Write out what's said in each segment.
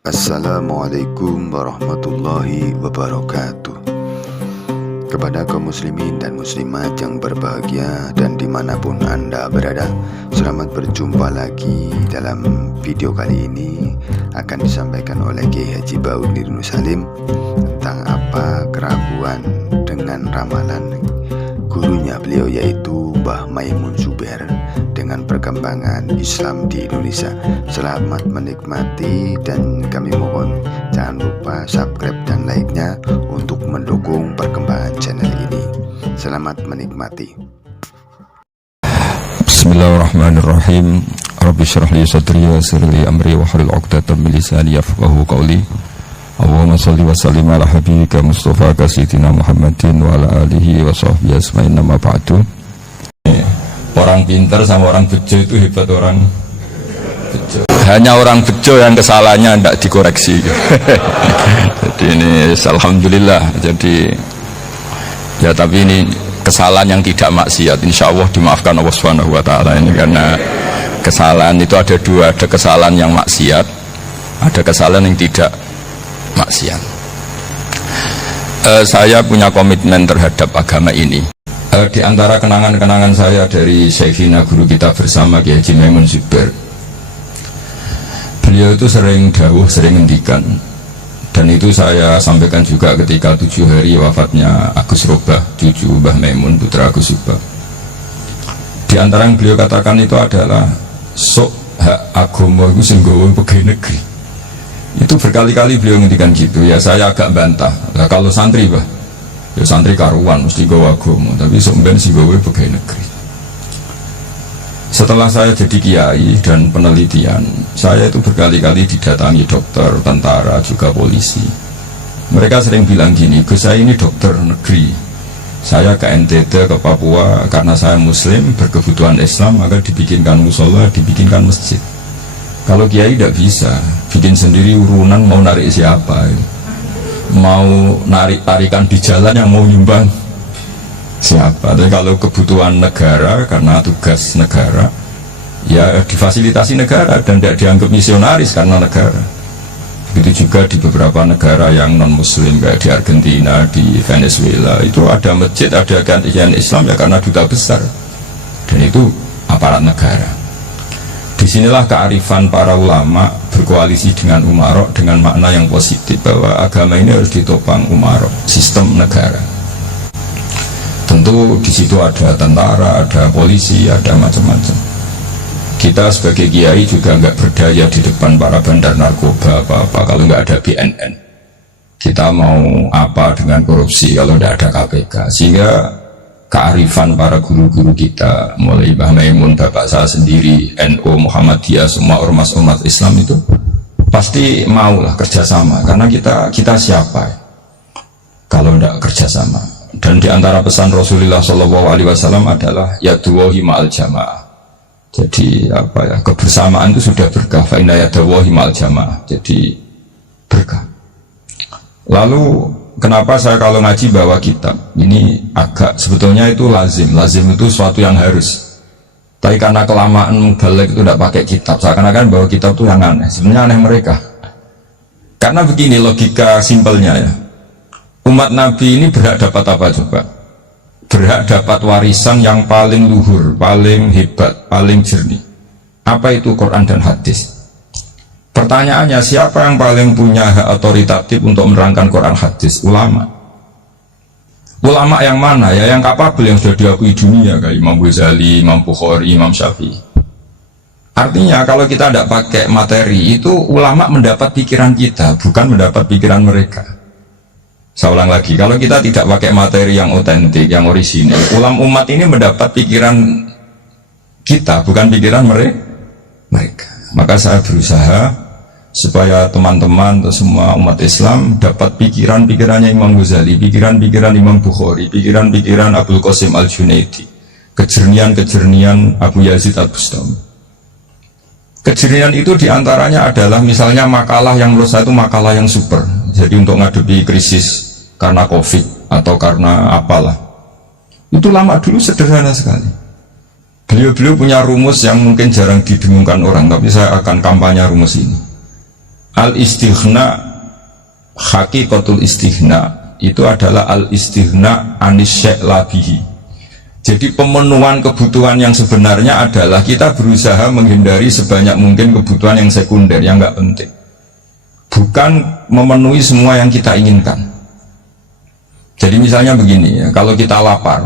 Assalamualaikum warahmatullahi wabarakatuh. Kepada kaum muslimin dan muslimat yang berbahagia dan dimanapun Anda berada, selamat berjumpa lagi. Dalam video kali ini akan disampaikan oleh Kiai Haji Baudin Nurul Salim tentang apa keraguan dengan ramalan gurunya beliau, yaitu Mbah Maimun Zubair, dengan perkembangan Islam di Indonesia. Selamat menikmati, dan kami mohon jangan lupa subscribe dan like-nya untuk mendukung perkembangan channel ini. Selamat menikmati. Bismillahirrahmanirrahim. Rabbi shrah li sadri wa yassir li amri wa hlul 'uqdatam min lisani yafqahu qawli. Allahumma sholli wa sallim ala habibika Mustafa sayyidina Muhammadin wa ala alihi wa sahbihi asma'in, nama ba'du. Orang pintar sama orang bejo itu hebat. Orang bejo, hanya orang bejo yang kesalahannya tidak dikoreksi. Jadi ini alhamdulillah. Jadi ya, tapi ini kesalahan yang tidak maksiat, insya Allah dimaafkan Allah Subhanahu wa ta'ala. Ini karena kesalahan itu ada dua, ada kesalahan yang maksiat, ada kesalahan yang tidak maksiat. Saya punya komitmen terhadap agama ini. Di antara kenangan-kenangan saya dari Syekhina, guru kita bersama, Kiai Haji Maimun Zubair, beliau itu sering dawuh, sering ngendikan, dan itu saya sampaikan juga ketika 7 hari wafatnya Agus Robah, cucu Mbah Maimun, putra Agus Robah. Di antara yang beliau katakan itu adalah sok hak agama itu sing gawe pegawai negeri. Itu berkali-kali beliau ngendikan gitu. Ya saya agak bantah. Nah, kalau santri bah, ya santri karuan mesti gawe agama, tapi sebenarnya si gawe pegawai negeri. Setelah saya jadi kiai dan penelitian, saya itu berkali-kali didatangi dokter, tentara, juga polisi. Mereka sering bilang gini, Gus, saya ini dokter negeri, saya ke NTT, ke Papua, karena saya muslim, berkebutuhan Islam, maka dibikinkan musola, dibikinkan masjid. Kalau kiai tidak bisa bikin sendiri urunan, mau narik siapa, mau narik tarikan di jalan yang mau nyumbang siapa. Tapi kalau kebutuhan negara, karena tugas negara, ya difasilitasi negara dan tidak dianggap misionaris karena negara. Begitu juga di beberapa negara yang non muslim, kayak di Argentina, di Venezuela, itu ada masjid, ada kajian Islam ya karena duta besar, dan itu aparat negara. Disinilah kearifan para ulama berkoalisi dengan umarok dengan makna yang positif, bahwa agama ini harus ditopang umarok, sistem negara. Tentu di situ ada tentara, ada polisi, ada macam-macam. Kita sebagai kiai juga nggak berdaya di depan para bandar narkoba apa-apa kalau nggak ada BNN. Kita mau apa dengan korupsi kalau nggak ada KPK? Sehingga kearifan para guru-guru kita, mulai Mbah Maimun, bapak saya sendiri, NU, Muhammadiyah, semua ormas-ormas Islam itu pasti maulah kerjasama, karena kita siapa kalau tidak kerjasama. Dan diantara pesan Rasulullah SAW adalah yaduwahi ma'al jamaah. Jadi apa ya, kebersamaan itu sudah berkah. Fa inna yaduwahi ma'al jamaah, jadi berkah. Lalu kenapa saya kalau ngaji bawa kitab ini, agak sebetulnya itu lazim itu suatu yang harus, tapi karena kelamaan balik itu tidak pakai kitab, seakan-akan bawa kitab itu yang aneh. Sebenarnya aneh mereka, karena begini logika simpelnya ya, umat Nabi ini berhak dapat apa coba? Berhak dapat warisan yang paling luhur, paling hebat, paling jernih. Apa itu? Quran dan hadis. Pertanyaannya, siapa yang paling punya hak otoritatif untuk menerangkan Quran hadis? Ulama. Ulama yang mana ya? Yang kapabel, yang sudah diakui dunia, kayak Imam Ghazali, Imam Bukhari, Imam Syafi'i. Artinya kalau kita tidak pakai materi itu, ulama mendapat pikiran kita, bukan mendapat pikiran mereka. Saya ulang lagi, kalau kita tidak pakai materi yang otentik, yang orisinil, umat ini mendapat pikiran kita, bukan pikiran mereka. Maka saya berusaha supaya teman-teman atau semua umat Islam dapat pikiran-pikirannya Imam Ghazali, pikiran-pikiran Imam Bukhari, pikiran-pikiran Abdul Qasim Al-Junaidi, kejernian-kejernian Abu Yazid Al-Bustami. Kejernian itu diantaranya adalah misalnya makalah yang menurut saya itu makalah yang super. Jadi untuk ngadepi krisis karena COVID atau karena apalah, itu lama dulu sederhana sekali. Beliau punya rumus yang mungkin jarang didengungkan orang, tapi saya akan kampanye rumus ini. Al-istighna, hakikatul istighna itu adalah al-istighna anis syai' labihi. Jadi pemenuhan kebutuhan yang sebenarnya adalah kita berusaha menghindari sebanyak mungkin kebutuhan yang sekunder, yang nggak penting. Bukan memenuhi semua yang kita inginkan. Jadi misalnya begini ya, kalau kita lapar,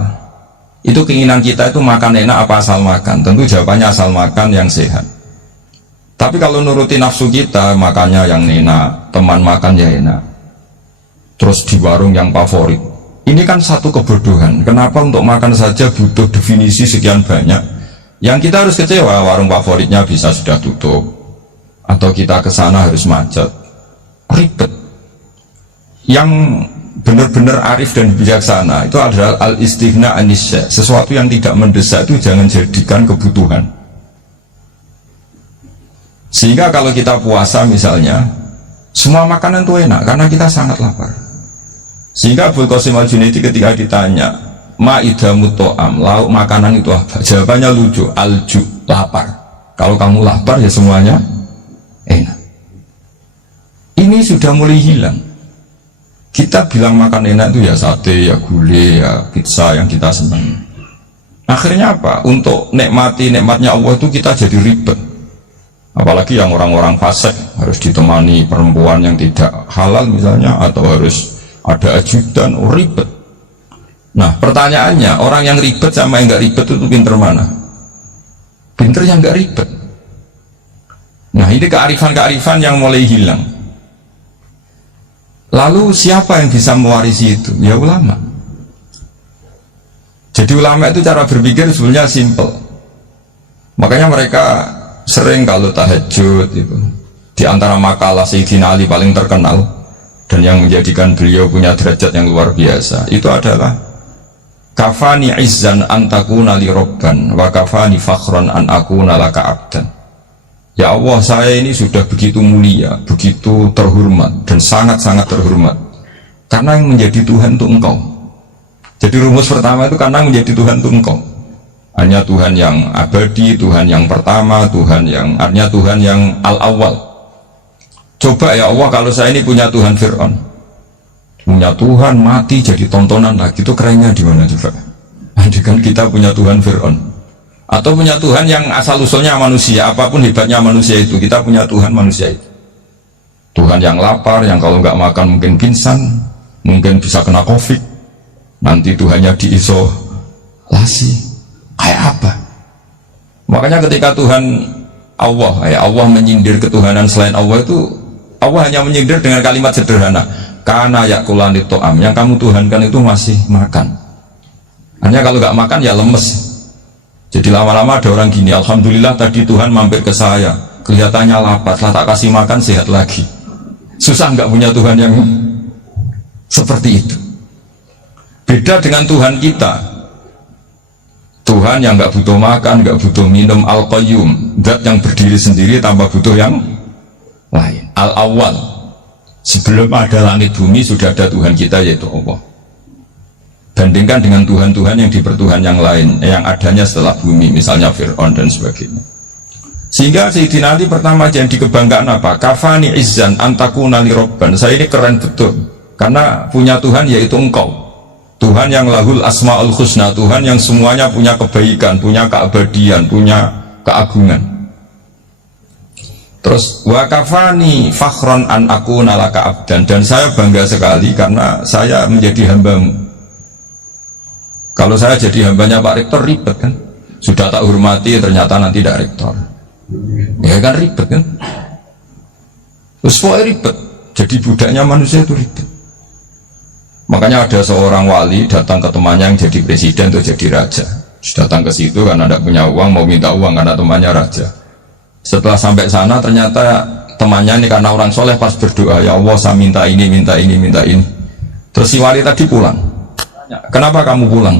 itu keinginan kita itu makan enak apa asal makan? Tentu jawabannya asal makan yang sehat. Tapi kalau nuruti nafsu kita, makannya yang enak, teman makan ya enak, terus di warung yang favorit. Ini kan satu kebodohan. Kenapa untuk makan saja butuh definisi sekian banyak? Yang kita harus kecewa, warung favoritnya bisa sudah tutup, atau kita ke sana harus macet, ribet. Yang benar-benar arif dan bijaksana itu adalah al-istighna anisya. Sesuatu yang tidak mendesak itu jangan jadikan kebutuhan. Sehingga kalau kita puasa misalnya, semua makanan itu enak karena kita sangat lapar. Sehingga Abul Qasim Al-Junaidi ketika ditanya ma'idamut to'am, lauk makanan itu apa? Jawabannya lucu, alju, lapar. Kalau kamu lapar ya semuanya enak. Ini sudah mulai hilang. Kita bilang makan enak itu ya sate, ya gulai, ya pizza yang kita senang. Akhirnya apa? Untuk nikmati nikmatnya Allah itu kita jadi ribet. Apalagi yang orang-orang fasik harus ditemani perempuan yang tidak halal misalnya, atau harus ada ajudan, ribet. Nah pertanyaannya, orang yang ribet sama yang nggak ribet itu pinter mana? Pinter yang nggak ribet. Nah ini kearifan-kearifan yang mulai hilang. Lalu siapa yang bisa mewarisi itu? Ya ulama. Jadi ulama itu cara berpikir sebenarnya simple. Makanya mereka sering kalau tahajud itu, di antara makalah Sayyidina Ali paling terkenal dan yang menjadikan beliau punya derajat yang luar biasa itu adalah kafani izzan antakuna li robban wa kafani fakhron an akuna laka abdan. Ya Allah, saya ini sudah begitu mulia, begitu terhormat dan sangat-sangat terhormat karena yang menjadi Tuhan itu Engkau. Jadi rumus pertama itu karena menjadi Tuhan itu Engkau. Hanya Tuhan yang abadi, Tuhan yang pertama, Tuhan yang artinya Tuhan yang al-awwal. Coba ya Allah, kalau saya ini punya Tuhan Fir'aun, punya Tuhan mati jadi tontonan lagi, itu kerennya di mana coba? Andaikan kita punya Tuhan Fir'aun, atau punya Tuhan yang asal usulnya manusia, apapun hebatnya manusia itu, kita punya Tuhan manusia itu. Tuhan yang lapar, yang kalau nggak makan mungkin pingsan, mungkin bisa kena COVID, nanti Tuhannya diisolasi. Kayak apa? Makanya ketika Tuhan Allah menyindir ketuhanan selain Allah itu, Allah hanya menyindir dengan kalimat sederhana, karena yakulani to'am, yang kamu tuhankan itu masih makan. Hanya kalau nggak makan ya lemes. Jadi lama-lama ada orang gini, alhamdulillah tadi Tuhan mampir ke saya, kelihatannya lapar, setelah tak kasih makan sehat lagi. Susah nggak punya Tuhan yang seperti itu. Beda dengan Tuhan kita, Tuhan yang nggak butuh makan, nggak butuh minum, al-qayyum, zat yang berdiri sendiri tanpa butuh yang lain, al-awwal. Sebelum ada langit bumi sudah ada Tuhan kita, yaitu Allah. Bandingkan dengan Tuhan-Tuhan yang dipertuhan yang lain, yang adanya setelah bumi, misalnya Fir'aun dan sebagainya. Sehingga Sayyidina Ali pertama jadi kebanggaan apa? Kafani izzan antakuna li robban. Saya ini keren betul, karena punya Tuhan yaitu Engkau, Tuhan yang lahul asma'ul husna, Tuhan yang semuanya punya kebaikan, punya keabadian, punya keagungan. Terus wa kafani fakhron an akuna laka abdan, dan saya bangga sekali karena saya menjadi hambamu. Kalau saya jadi hambanya Pak Rektor ribet kan, sudah tak hormati ternyata nanti tidak rektor, ya kan ribet kan. Terus ribet, jadi budaknya manusia itu ribet. Makanya ada seorang wali datang ke temannya yang jadi presiden atau jadi raja, datang ke situ karena tidak punya uang, mau minta uang karena temannya raja. Setelah sampai sana ternyata temannya ini karena orang soleh pas berdoa, ya Allah saya minta ini, minta ini, minta ini. Terus si wali tadi pulang. Kenapa kamu pulang?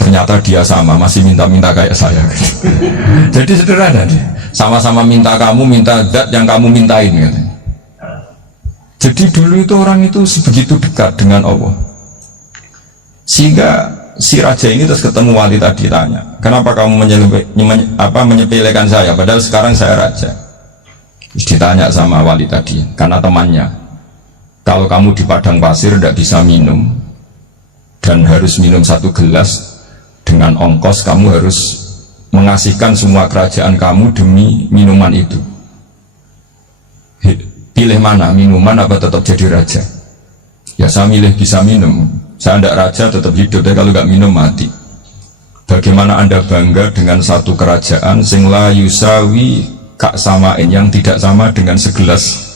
Ternyata dia sama, masih minta-minta kayak saya. Jadi sederhana, sama-sama minta kamu, minta zat yang kamu mintain. Jadi dulu itu orang itu sebegitu dekat dengan Allah. Sehingga si raja ini terus ketemu wali tadi, tanya, kenapa kamu menyepelekan saya, padahal sekarang saya raja. Ditanya sama wali tadi, karena temannya, kalau kamu di padang pasir tidak bisa minum dan harus minum 1 gelas, dengan ongkos kamu harus mengasihkan semua kerajaan kamu demi minuman itu. Pilih mana, minuman apa tetap jadi raja? Ya saya milih bisa minum. Saya tidak raja tetap hidup, tapi kalau nggak minum mati. Bagaimana Anda bangga dengan satu kerajaan sing la yusawi kak samain, yang tidak sama dengan segelas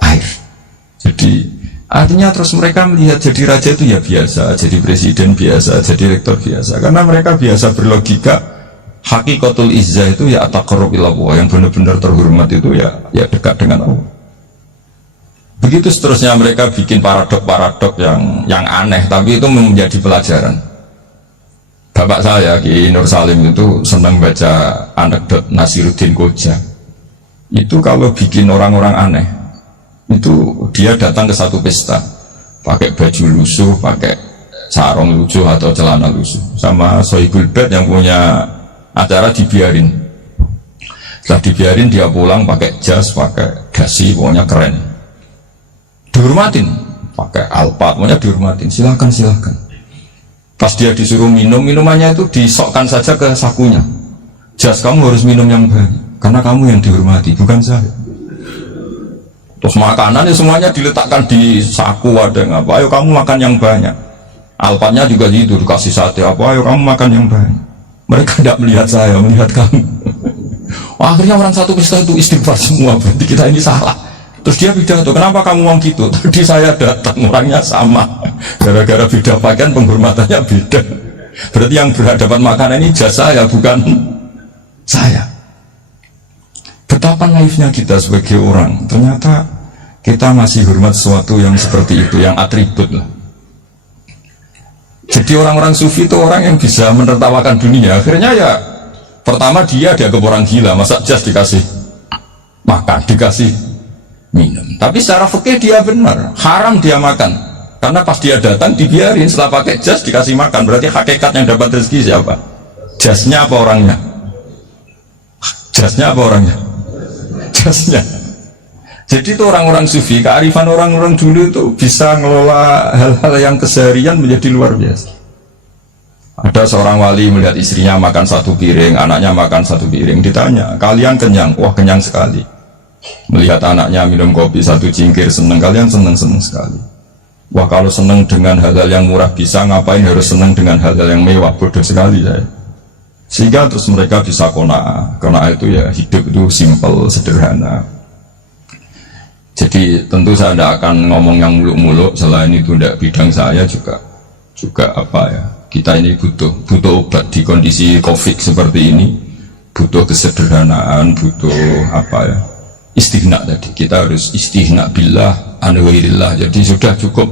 air. Jadi artinya terus mereka melihat jadi raja itu ya biasa, jadi presiden biasa, jadi rektor biasa, karena mereka biasa berlogika. Hakikatul izzah itu ya taqarrub ila Allah, yang benar-benar terhormat itu ya dekat dengan Allah. Begitu seterusnya mereka bikin paradok-paradok yang aneh, tapi itu menjadi pelajaran. Bapak saya Ki Nur Salim itu senang baca anekdot Nasiruddin Koja. Itu kalau bikin orang-orang aneh, itu dia datang ke satu pesta pakai baju lusuh, pakai sarung lusuh atau celana lusuh, sama Sohibul Bed yang punya acara dibiarin. Setelah dibiarin dia pulang pakai jas, pakai dasi, pokoknya keren, dihormatin, pakai alpat, pokoknya dihormatin, silakan. Pas dia disuruh minum, minumannya itu disokkan saja ke sakunya. Jas, kamu harus minum yang banyak, karena kamu yang dihormati, bukan saya. Terus makanan ya semuanya diletakkan di saku, ada yang apa, ayo kamu makan yang banyak. Alpatnya juga gitu, dikasih sate apa, ayo kamu makan yang banyak. Mereka tidak melihat saya, melihat kamu. Akhirnya orang satu pesta itu istighfar semua, berarti kita ini salah. Terus dia pidato, kenapa kamu ngomong gitu? Tadi saya datang, orangnya sama. Gara-gara beda pakaian, penghormatannya beda. Berarti yang berhadapan makanan ini jasa ya, bukan saya. Betapa naifnya kita sebagai orang. Ternyata kita masih hormat sesuatu yang seperti itu, yang atribut lah. Jadi orang-orang sufi itu orang yang bisa menertawakan dunia. Akhirnya ya, pertama dia dianggap orang gila, masa jas dikasih makan, dikasih minum. Tapi secara fikih dia benar, haram dia makan, karena pas dia datang dibiarin, setelah pakai jas dikasih makan. Berarti hakikat yang dapat rezeki siapa? Jasnya apa orangnya? Jasnya apa orangnya? Jasnya. Jadi itu orang-orang sufi, kearifan orang-orang dulu itu bisa ngelola hal-hal yang keseharian menjadi luar biasa. Ada seorang wali melihat istrinya makan 1 piring, anaknya makan 1 piring, ditanya, kalian kenyang? Wah, kenyang sekali. Melihat anaknya minum kopi 1 cingkir, seneng, kalian seneng sekali. Wah, kalau seneng dengan hal-hal yang murah bisa, ngapain harus seneng dengan hal-hal yang mewah? Bodoh sekali saya. Sehingga terus mereka bisa qanaah. Qanaah itu ya hidup itu simple, sederhana. Jadi tentu saya tidak akan ngomong yang muluk-muluk, selain itu tidak bidang saya juga apa ya, kita ini butuh obat di kondisi COVID seperti ini, butuh kesederhanaan, butuh apa ya, istighna tadi. Kita harus istighna billah an ghairillah. Jadi sudah cukup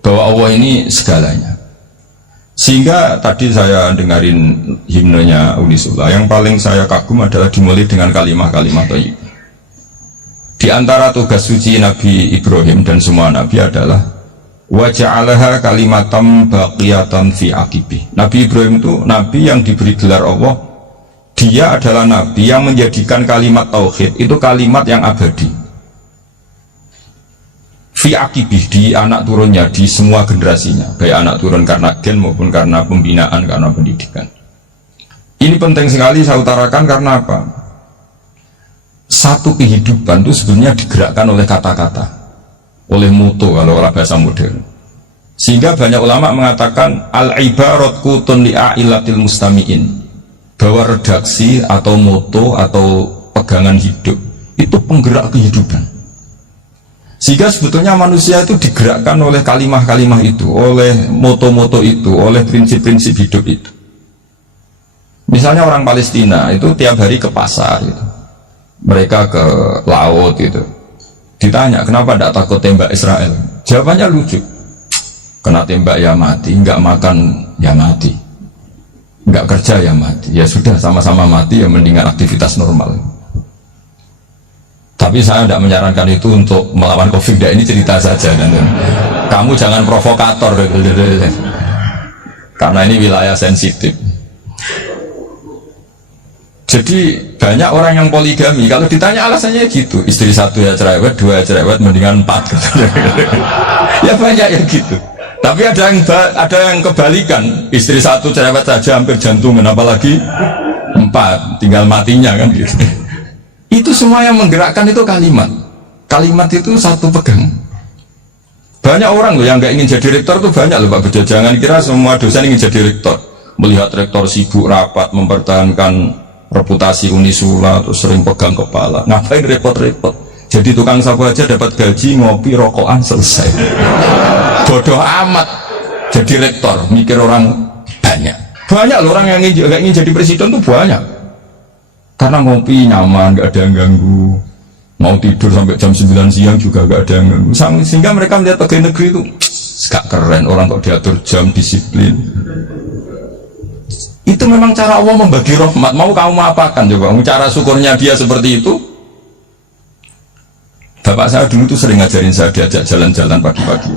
bahwa Allah ini segalanya. Sehingga tadi saya dengarin himnenya Unisullah, yang paling saya kagum adalah dimulai dengan kalimat-kalimat thayyibah. Di antara tugas suci Nabi Ibrahim dan semua Nabi adalah wa ja'alaha kalimatam baqiyatan fi aqibih. Nabi Ibrahim itu Nabi yang diberi gelar Allah. Dia adalah Nabi yang menjadikan kalimat tauhid itu kalimat yang abadi fi aqibih, di anak turunnya, di semua generasinya, baik anak turun karena gen maupun karena pembinaan, karena pendidikan. Ini penting sekali saya utarakan karena apa? Satu kehidupan itu sebenarnya digerakkan oleh kata-kata, oleh moto kalau orang bahasa modern. Sehingga banyak ulama mengatakan al-ibarat kutun li'ailatil mustami'in, bahwa redaksi atau moto atau pegangan hidup itu penggerak kehidupan. Sehingga sebetulnya manusia itu digerakkan oleh kalimah-kalimah itu, oleh moto-moto itu, oleh prinsip-prinsip hidup itu. Misalnya orang Palestina itu tiap hari ke pasar gitu, mereka ke laut gitu, ditanya kenapa tidak takut tembak Israel, jawabannya lucu, kena tembak ya mati, nggak makan ya mati, nggak kerja ya mati, ya sudah sama-sama mati, ya mendingan aktivitas normal. Tapi saya tidak menyarankan itu untuk melawan COVID. Ini cerita saja, dan kamu jangan provokator karena ini wilayah sensitif. Jadi banyak orang yang poligami, kalau ditanya alasannya gitu, istri satu ya cerewet, dua ya cerewet, mendingan 4 gitu. Ya banyak yang gitu. Tapi ada yang kebalikan, istri satu cerewet saja hampir jantungan, apalagi 4, tinggal matinya kan gitu. Itu semua yang menggerakkan itu kalimat. Kalimat itu satu pegang. Banyak orang loh yang nggak ingin jadi rektor tuh banyak loh Pak Bejo. Jangan kira semua dosen ingin jadi rektor. Melihat rektor sibuk rapat mempertahankan reputasi Unisula, terus sering pegang kepala, ngapain repot-repot, jadi tukang sapu aja dapat gaji, ngopi, rokokan, selesai. Bodoh amat jadi rektor, mikir orang banyak loh orang yang ingin jadi presiden tuh banyak, karena ngopi nyaman, gak ada yang ganggu, mau tidur sampai jam 9 siang juga gak ada yang ganggu, sehingga mereka melihat pegawai negeri itu gak keren, orang kok diatur jam, disiplin. Itu memang cara Allah membagi rahmat. Mau kamu apakan coba? Cara syukurnya dia seperti itu. Bapak saya dulu tuh sering ngajarin saya, diajak jalan-jalan pagi-pagi.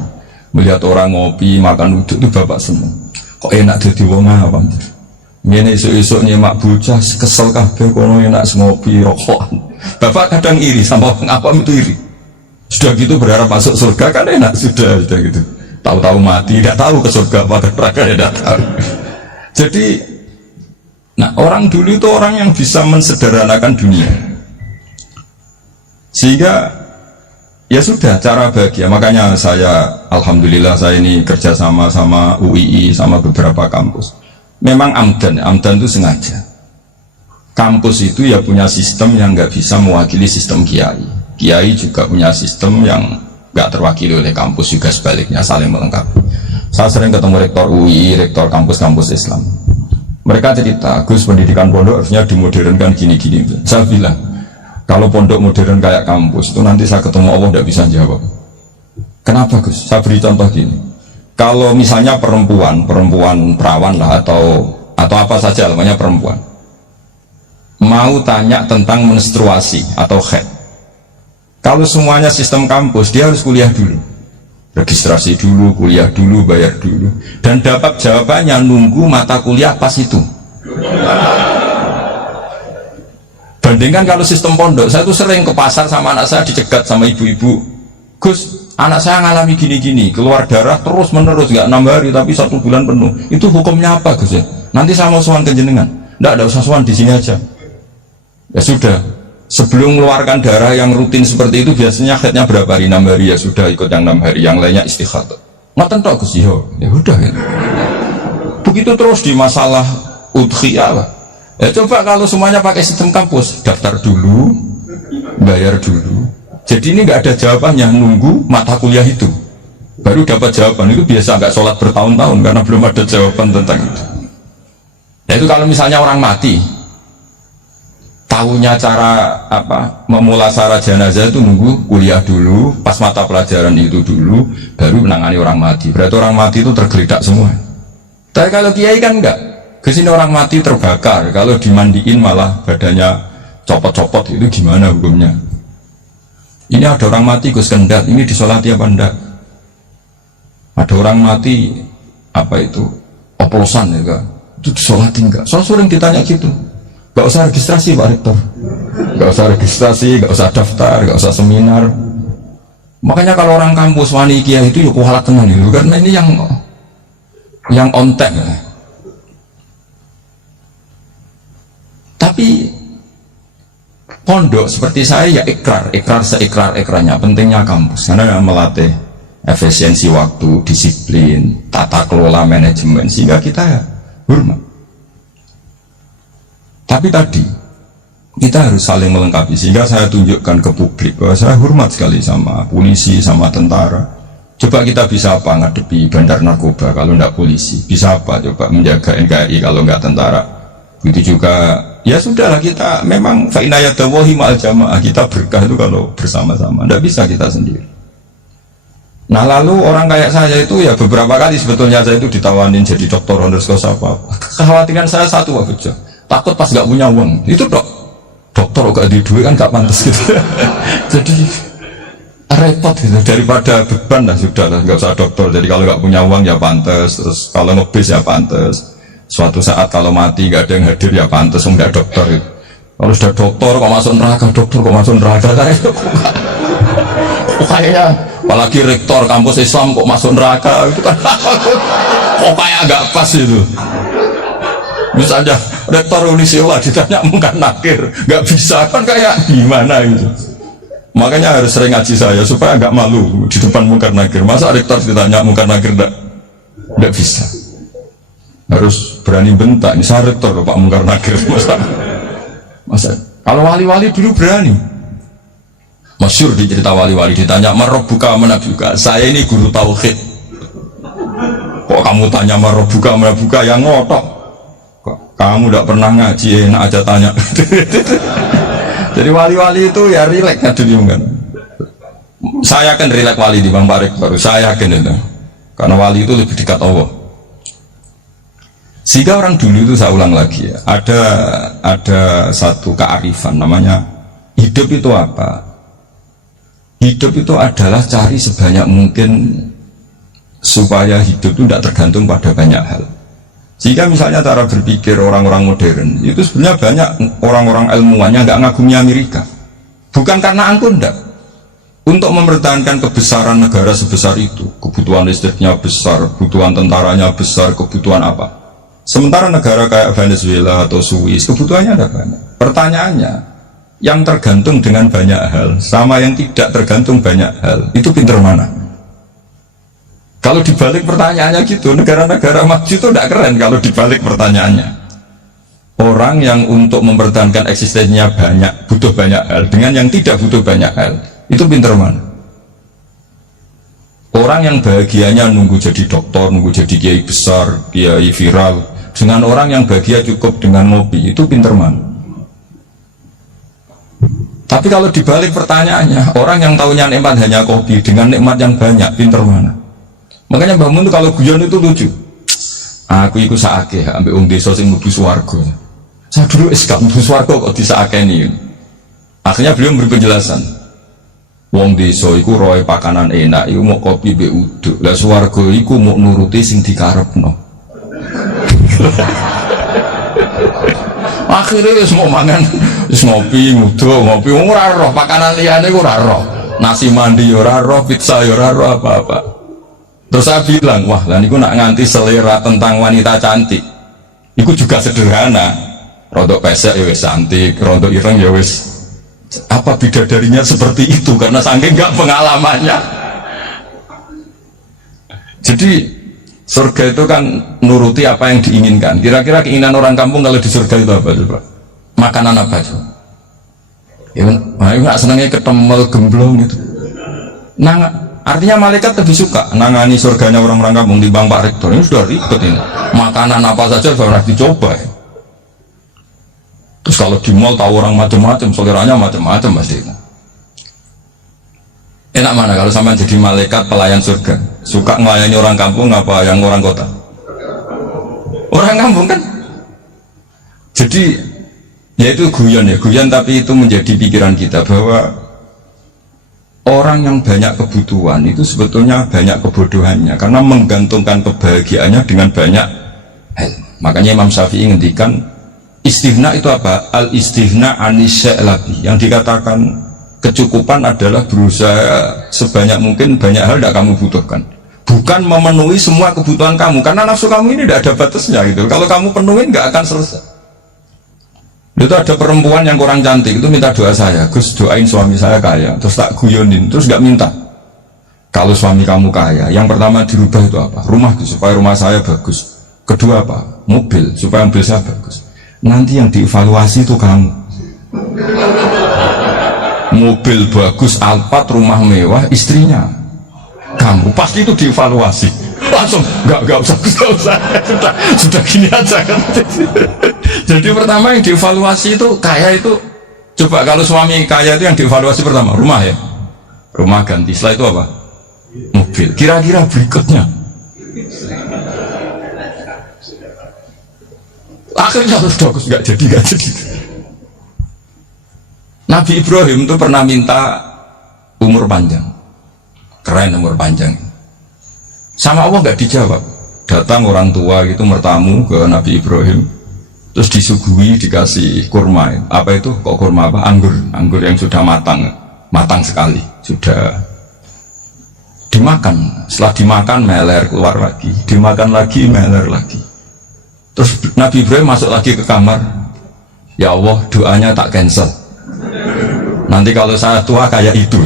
Melihat orang ngopi, makan uduk itu bapak seneng. Kok enak jadi wong apa? Ini esok-esok nyemak bocah, kesel kabeh kono enak ngopi rokokan. Bapak kadang iri sama apa itu iri. Sudah gitu berharap masuk surga kan enak sudah gitu. Tahu-tahu mati, tidak tahu ke surga apa ke neraka tidak tahu. Jadi nah, orang dulu itu orang yang bisa mensederhanakan dunia, sehingga ya sudah cara bahagia. Makanya saya alhamdulillah saya ini kerjasama sama UII sama beberapa kampus. Memang amdan itu sengaja. Kampus itu ya punya sistem yang nggak bisa mewakili sistem kiai. Kiai juga punya sistem yang nggak terwakili oleh kampus, juga sebaliknya saling melengkapi. Saya sering ketemu rektor UII, rektor kampus-kampus Islam. Mereka cerita, Gus, pendidikan pondok harusnya dimodernkan gini-gini. Saya bilang, kalau pondok modern kayak kampus itu nanti saya ketemu Allah tidak bisa jawab. Kenapa Gus? Saya beri contoh gini. Kalau misalnya perempuan perawan lah atau apa saja namanya perempuan, mau tanya tentang menstruasi atau haid, kalau semuanya sistem kampus dia harus kuliah dulu. Registrasi dulu, kuliah dulu, bayar dulu, dan dapat jawabannya nunggu mata kuliah pas itu. Bandingkan kalau sistem pondok, saya tuh sering ke pasar sama anak saya dicegat sama ibu-ibu, Gus, anak saya ngalami gini-gini, keluar darah terus menerus, nggak 6 hari tapi 1 bulan penuh. Itu hukumnya apa Gus ya? Nanti saya mau sowan ke jenengan. Nggak, usah sowan, di sini aja. Ya sudah. Sebelum mengeluarkan darah yang rutin seperti itu biasanya haidnya berapa hari? 6 hari, ya sudah ikut yang 6 hari, yang lainnya istikhadah. Ngoten tok Gus, ya udah ya. Begitu terus di masalah udhiyah lah. Ya coba kalau semuanya pakai sistem kampus, daftar dulu, bayar dulu. Jadi ini nggak ada jawabannya, nunggu mata kuliah itu baru dapat jawaban. Itu biasa nggak sholat bertahun-tahun karena belum ada jawaban tentang itu. Ya itu kalau misalnya orang mati, tahunya cara apa memulasara jenazah itu nunggu kuliah dulu, pas mata pelajaran itu dulu, baru menangani orang mati. Berarti orang mati itu tergeledak semua. Tapi kalau kiai kan enggak. Kesini orang mati terbakar, kalau dimandiin malah badannya copot-copot, itu gimana hukumnya? Ini ada orang mati Gus Kendat, ini disolati apa enggak? Ada orang mati apa itu oplosan ya, itu disolati enggak? Soal sering ditanya gitu. Gak usah registrasi Pak Rektor, gak usah registrasi, gak usah daftar, gak usah seminar. Makanya kalau orang kampus wani kiai itu yuk kualat tenang itu, karena ini yang on time. Tapi pondok seperti saya ya ikrar seikrar-ikrarnya. Pentingnya kampus karena melatih efisiensi waktu, disiplin, tata kelola manajemen, sehingga kita ya hormat. Tapi tadi kita harus saling melengkapi, sehingga saya tunjukkan ke publik bahwa saya hormat sekali sama polisi, sama tentara. Coba kita bisa apa ngadepi bandar narkoba kalau tidak polisi? Bisa apa coba menjaga NKRI kalau nggak tentara? Begitu juga ya sudahlah, kita memang fa'inayadawahi ma'al jamaah, kita berkah itu kalau bersama-sama, tidak bisa kita sendiri. Nah lalu orang kayak saya itu ya beberapa kali sebetulnya saya itu ditawanin jadi dokter honoris causa apa. Kekhawatiran saya satu Pak Bejo, takut pas nggak punya uang itu dokter gak di duit kan gak pantas gitu. Jadi repot gitu, daripada beban lah sudah lah, nggak usah dokter. Jadi kalau nggak punya uang ya pantas, terus kalau ngebis ya pantas, suatu saat kalau mati nggak ada yang hadir ya pantas, nggak dokter gitu. Kalau sudah dokter kok masuk neraka, dokter kok masuk neraka, kayaknya apalagi rektor kampus Islam kok masuk neraka itu kan kok kayak agak pas itu. Misalnya rektor Unisila ditanya mungkar nakir, nggak bisa kan kayak gimana itu. Makanya harus sering ngaji saya supaya nggak malu di depan mungkar nakir. Masa rektor ditanya mungkar nakir nggak bisa. Harus berani bentak. Ini saya rektor Pak mungkar nakir. Masa kalau wali-wali dulu berani. Masyhur di cerita wali-wali ditanya marabbuka manabuka. Saya ini guru tauhid. Kok kamu tanya marabbuka manabuka yang ngotok? Kok kamu tidak pernah ngaji enak aja tanya. Jadi wali-wali itu ya rileks kan. Saya akan rileks wali di Bang Parik baru saya yakin itu. Karena wali itu lebih dekat Allah. Sehingga orang dulu itu saya ulang lagi ya, ada satu kearifan namanya hidup itu apa? Hidup itu adalah cari sebanyak mungkin supaya hidup itu tidak tergantung pada banyak hal. Sehingga misalnya cara berpikir orang-orang modern itu sebenarnya banyak orang-orang ilmuwan yang nggak ngagumi Amerika. Bukan karena angkuh enggak. Untuk mempertahankan kebesaran negara sebesar itu, kebutuhan listriknya besar, kebutuhan tentaranya besar, kebutuhan apa? Sementara negara kayak Venezuela atau Swiss kebutuhannya ada banyak. Pertanyaannya, yang tergantung dengan banyak hal sama yang tidak tergantung banyak hal, itu pinter mana? Kalau dibalik pertanyaannya gitu, negara-negara maju itu tidak keren kalau dibalik pertanyaannya. Orang yang untuk mempertahankan eksistensinya banyak, butuh banyak hal, dengan yang tidak butuh banyak hal, itu pinter mana? Orang yang bahagianya nunggu jadi dokter, nunggu jadi kiai besar, kiai viral, dengan orang yang bahagia cukup dengan ngopi, itu pinter mana? Tapi kalau dibalik pertanyaannya, orang yang tahunya nikmat hanya kopi dengan nikmat yang banyak, pinter mana? Makanya Mbah Mun itu kalau guyon itu lucu. Aku ikut saake ambek wong desa sing mlebu swarga. Saya dulu gak mlebu swarga kok disakeni. Akhirnya beliau memberi penjelasan. Wong desa iku roe pakanan enak, iku mau kopi mbek uduk. Lah swarga iku mau nuruti sing dikarepno. Akhirnya wis mau mangan, wis ngopi, nguduk, ngopi, ora roh pakanan liyane ora roh. Nasi mandi ora roh, pizza ora roh apa-apa. Terus saya bilang, wah lah niku nak nganti selera tentang wanita cantik. Iku juga sederhana. Rodok pesek ya wis cantik, rodok ireng ya wis. Apa bidadarinya seperti itu karena saking enggak pengalamannya. Jadi surga itu kan nuruti apa yang diinginkan. Kira-kira keinginan orang kampung kalau di surga itu apa coba? Makanan apa coba? Ya, nggak senangnya ketemel gemblong gitu. Nah, artinya malaikat lebih suka nangani surganya orang-orang kampung di Bang Pak Rektor. Ini sudah ribet ini. Makanan apa saja harus dicoba. Ya. Terus kalau di mall tahu orang macam-macam, seleranya macam-macam pasti. Enak mana kalau sampai jadi malaikat pelayan surga? Suka melayani orang kampung apa yang orang kota? Orang kampung kan? Jadi ya itu guyon ya, guyon tapi itu menjadi pikiran kita bahwa orang yang banyak kebutuhan itu sebetulnya banyak kebodohannya karena menggantungkan kebahagiaannya dengan banyak hal. Makanya Imam Syafi'i ngendikan istighna itu apa? Al-istighna anisya'i, yang dikatakan kecukupan adalah berusaha sebanyak mungkin banyak hal tidak kamu butuhkan, bukan memenuhi semua kebutuhan kamu karena nafsu kamu ini tidak ada batasnya gitu. Kalau kamu penuhin nggak akan selesai. Itu ada perempuan yang kurang cantik itu minta doa saya, Gus doain suami saya kaya, terus tak guyonin, terus nggak minta. Kalau suami kamu kaya, yang pertama dirubah itu apa? Rumah supaya rumah saya bagus. Kedua apa? Mobil supaya mobil saya bagus. Nanti yang dievaluasi itu kamu. Mobil bagus, Alphard, rumah mewah, istrinya kamu, pasti itu dievaluasi langsung. Nggak usah sudah gini aja kan. Jadi pertama yang dievaluasi itu kaya itu, coba kalau suami kaya itu yang dievaluasi pertama rumah ya, rumah ganti, setelah itu apa? Mobil. Kira-kira berikutnya akhirnya bagus, nggak jadi. Nabi Ibrahim itu pernah minta umur panjang, keren umur panjang. Sama Allah nggak dijawab. Datang orang tua gitu bertamu ke Nabi Ibrahim, terus disuguhi dikasih kurma. Apa itu kok kurma apa? Anggur yang sudah matang sekali, sudah dimakan. Setelah dimakan meler keluar lagi, dimakan lagi meler lagi. Terus Nabi Ibrahim masuk lagi ke kamar. Ya Allah, doanya tak cancel. Nanti kalau saya tua kayak itu.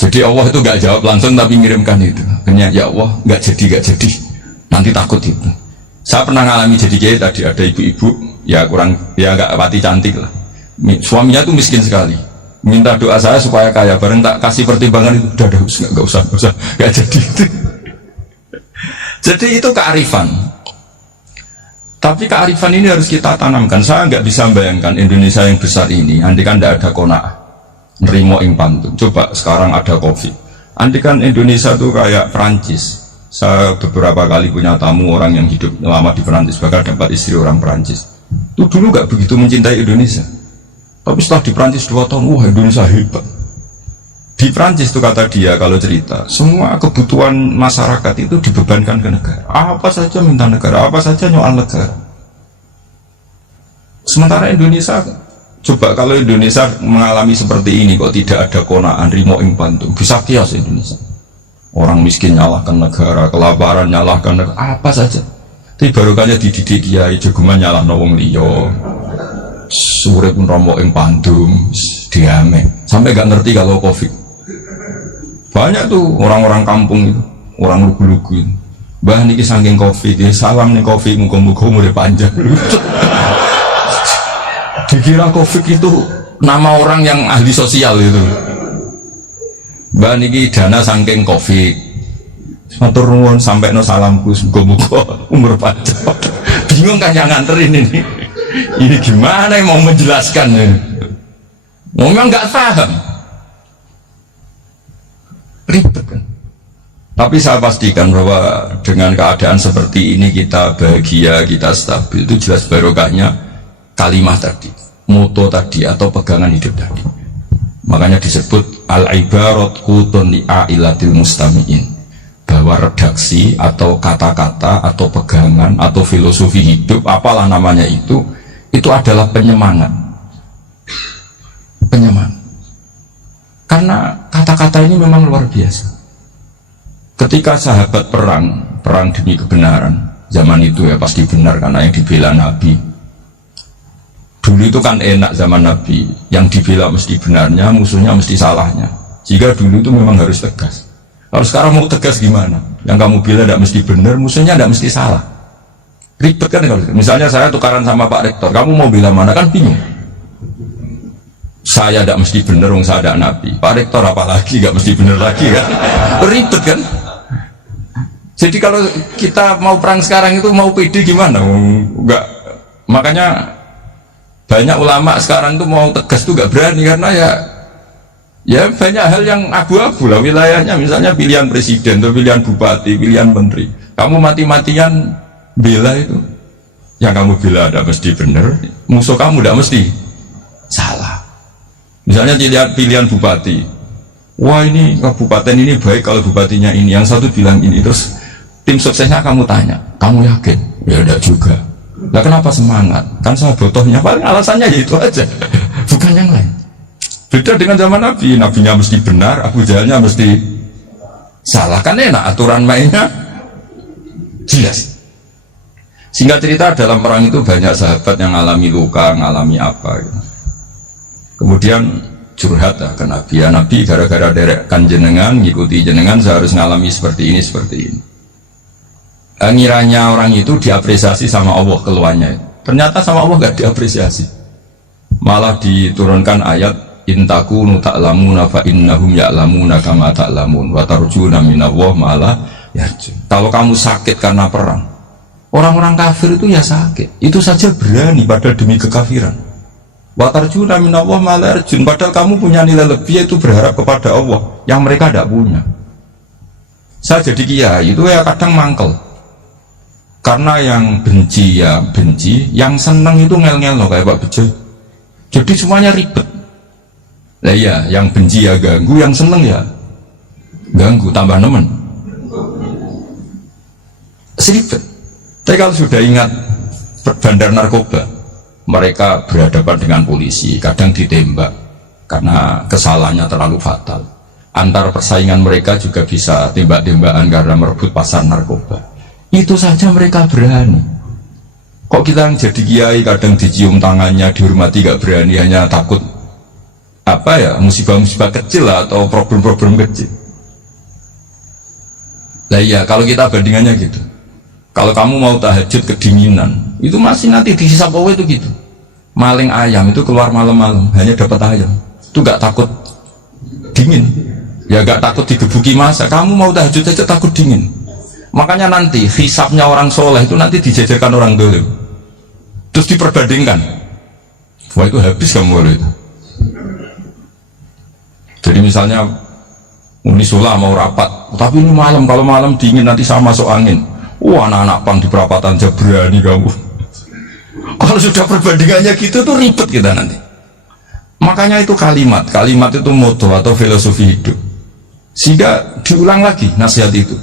Jadi Allah itu gak jawab langsung tapi ngirimkan itu. Akhirnya ya Allah gak jadi. Nanti takut itu. Saya pernah ngalami jadi kiai tadi, ada ibu-ibu ya gak pati cantik lah. Suaminya tuh miskin sekali. Minta doa saya supaya kaya, bareng tak kasih pertimbangan itu udah gak usah gak jadi itu. Jadi itu kearifan. Tapi kearifan ini harus kita tanamkan. Saya nggak bisa membayangkan Indonesia yang besar ini andai kan tidak ada qanaah, nerimo ing pantun. Coba sekarang ada Covid, andai kan Indonesia tuh kayak Perancis. Saya beberapa kali punya tamu orang yang hidup lama di Perancis, bahkan dapat istri orang Perancis. Itu dulu nggak begitu mencintai Indonesia, tapi setelah di Perancis 2 tahun, wah Indonesia hebat. Di Perancis itu kata dia kalau cerita, semua kebutuhan masyarakat itu dibebankan ke negara. Apa saja minta negara, apa saja nyoal negara. Sementara Indonesia, coba kalau Indonesia mengalami seperti ini, kok tidak ada qanaah, rimo ing pantum, bisa kias Indonesia. Orang miskin nyalahkan negara, kelaparan nyalahkan negara, apa saja. Tapi barokahnya dididik kiai, jagoman nyalahno wong liya. Sore pun romo ing pantum, diame. Sampai gak ngerti kalau Covid. Banyak tuh orang-orang kampung itu, orang lugu-lugu itu. Mbah niki saking Covid, ya salam nih Covid, muka-muka umurnya panjang. Dikira Covid itu nama orang yang ahli sosial itu. Mbah niki dana saking Covid. Matur nuwun sampai no salamku, muka-muka umur panjang. Bingung kan yang nganterin ini. Ini gimana yang mau menjelaskan ya? Memang nggak paham. Ribet kan? Tapi saya pastikan bahwa dengan keadaan seperti ini kita bahagia, kita stabil, itu jelas barokahnya kalimat tadi, moto tadi atau pegangan hidup tadi. Makanya disebut al-ibarat qutun li'ailatil mustami'in, bahwa redaksi atau kata-kata atau pegangan atau filosofi hidup, apalah namanya itu adalah penyemangat. Karena kata-kata ini memang luar biasa. Ketika sahabat perang demi kebenaran, zaman itu ya pasti benar karena yang dibela Nabi. Dulu itu kan enak zaman Nabi, yang dibela mesti benarnya, musuhnya mesti salahnya. Jika dulu itu memang harus tegas. Kalau sekarang mau tegas gimana? Yang kamu bela tidak mesti benar, musuhnya tidak mesti salah. Ribet kan kalau misalnya saya tukaran sama Pak Rektor, kamu mau bela mana kan bingung. Saya tidak mesti benar, saya ada Nabi. Pak Rektor apalagi nggak mesti benar lagi kan? Ribet kan? Jadi kalau kita mau perang sekarang itu mau pede gimana? Enggak. Makanya banyak ulama sekarang tuh mau tegas tuh nggak berani karena ya banyak hal yang abu-abu lah wilayahnya. Misalnya pilihan presiden, atau pilihan bupati, pilihan menteri. Kamu mati-matian bela itu, yang kamu bela tidak mesti benar, musuh kamu tidak mesti salah. Misalnya pilihan bupati, wah ini kabupaten ini baik kalau bupatinya ini, yang satu bilang ini, terus tim suksesnya kamu tanya, kamu yakin? Ya tidak juga. Lah kenapa semangat? Kan saya botohnya, paling alasannya ya itu aja, bukan yang lain. Beda dengan zaman Nabi, Nabinya mesti benar, Abu Jahalnya mesti salah, kan enak aturan mainnya jelas. Singkat cerita dalam perang itu banyak sahabat yang alami luka, ngalami apa gitu. Kemudian curhat ke Nabi, ya Nabi gara-gara derekkan jenengan, ngikuti jenengan saya harus ngalami seperti ini. Ngiranya orang itu diapresiasi sama Allah keluarnya, ternyata sama Allah gak diapresiasi, malah diturunkan ayat intakunu ta'lamuna fa innahum ya'lamuna kama ta'lamun wa tarjuna minallah malah yarjun. Kalau kamu sakit karena perang, orang-orang kafir itu ya sakit, itu saja berani padahal demi kekafiran. Wa tarjuna minallah malah yarjun, padahal kamu punya nilai lebih yaitu berharap kepada Allah yang mereka tidak punya. Saya jadi kiai itu ya kadang mangkel. Karena yang benci ya benci, yang seneng itu ngel-ngel loh kayak Pak Bejo. Jadi semuanya ribet. Nah iya, yang benci ya ganggu, yang seneng ya ganggu, tambah nemen. Seribet. Tapi kalau sudah ingat bandar narkoba, mereka berhadapan dengan polisi, kadang ditembak karena kesalahannya terlalu fatal. Antar persaingan mereka juga bisa tembak-tembakan karena merebut pasar narkoba. Itu saja mereka berani. Kok kita yang jadi kiai kadang dicium tangannya, dihormati, gak berani, hanya takut apa ya, musibah-musibah kecil lah, atau problem-problem kecil. Lah iya, kalau kita bandingannya gitu. Kalau kamu mau tahajud kedinginan, itu masih nanti dihisap itu gitu. Maling ayam itu keluar malam-malam hanya dapat ayam, itu gak takut dingin, ya gak takut digebuki masa. Kamu mau tahajud aja takut dingin. Makanya nanti hisapnya orang soleh itu nanti dijajarkan orang dolim, terus diperbandingkan. Wah itu habis kamu kalau itu. Jadi misalnya Unisula mau rapat, tapi ini malam, kalau malam dingin nanti sama masuk angin. Wah anak-anak pang di perapatan aja berani kamu. Kalau sudah perbandingannya gitu tuh ribet kita nanti. Makanya itu kalimat itu moto atau filosofi hidup. Sehingga diulang lagi nasihat itu.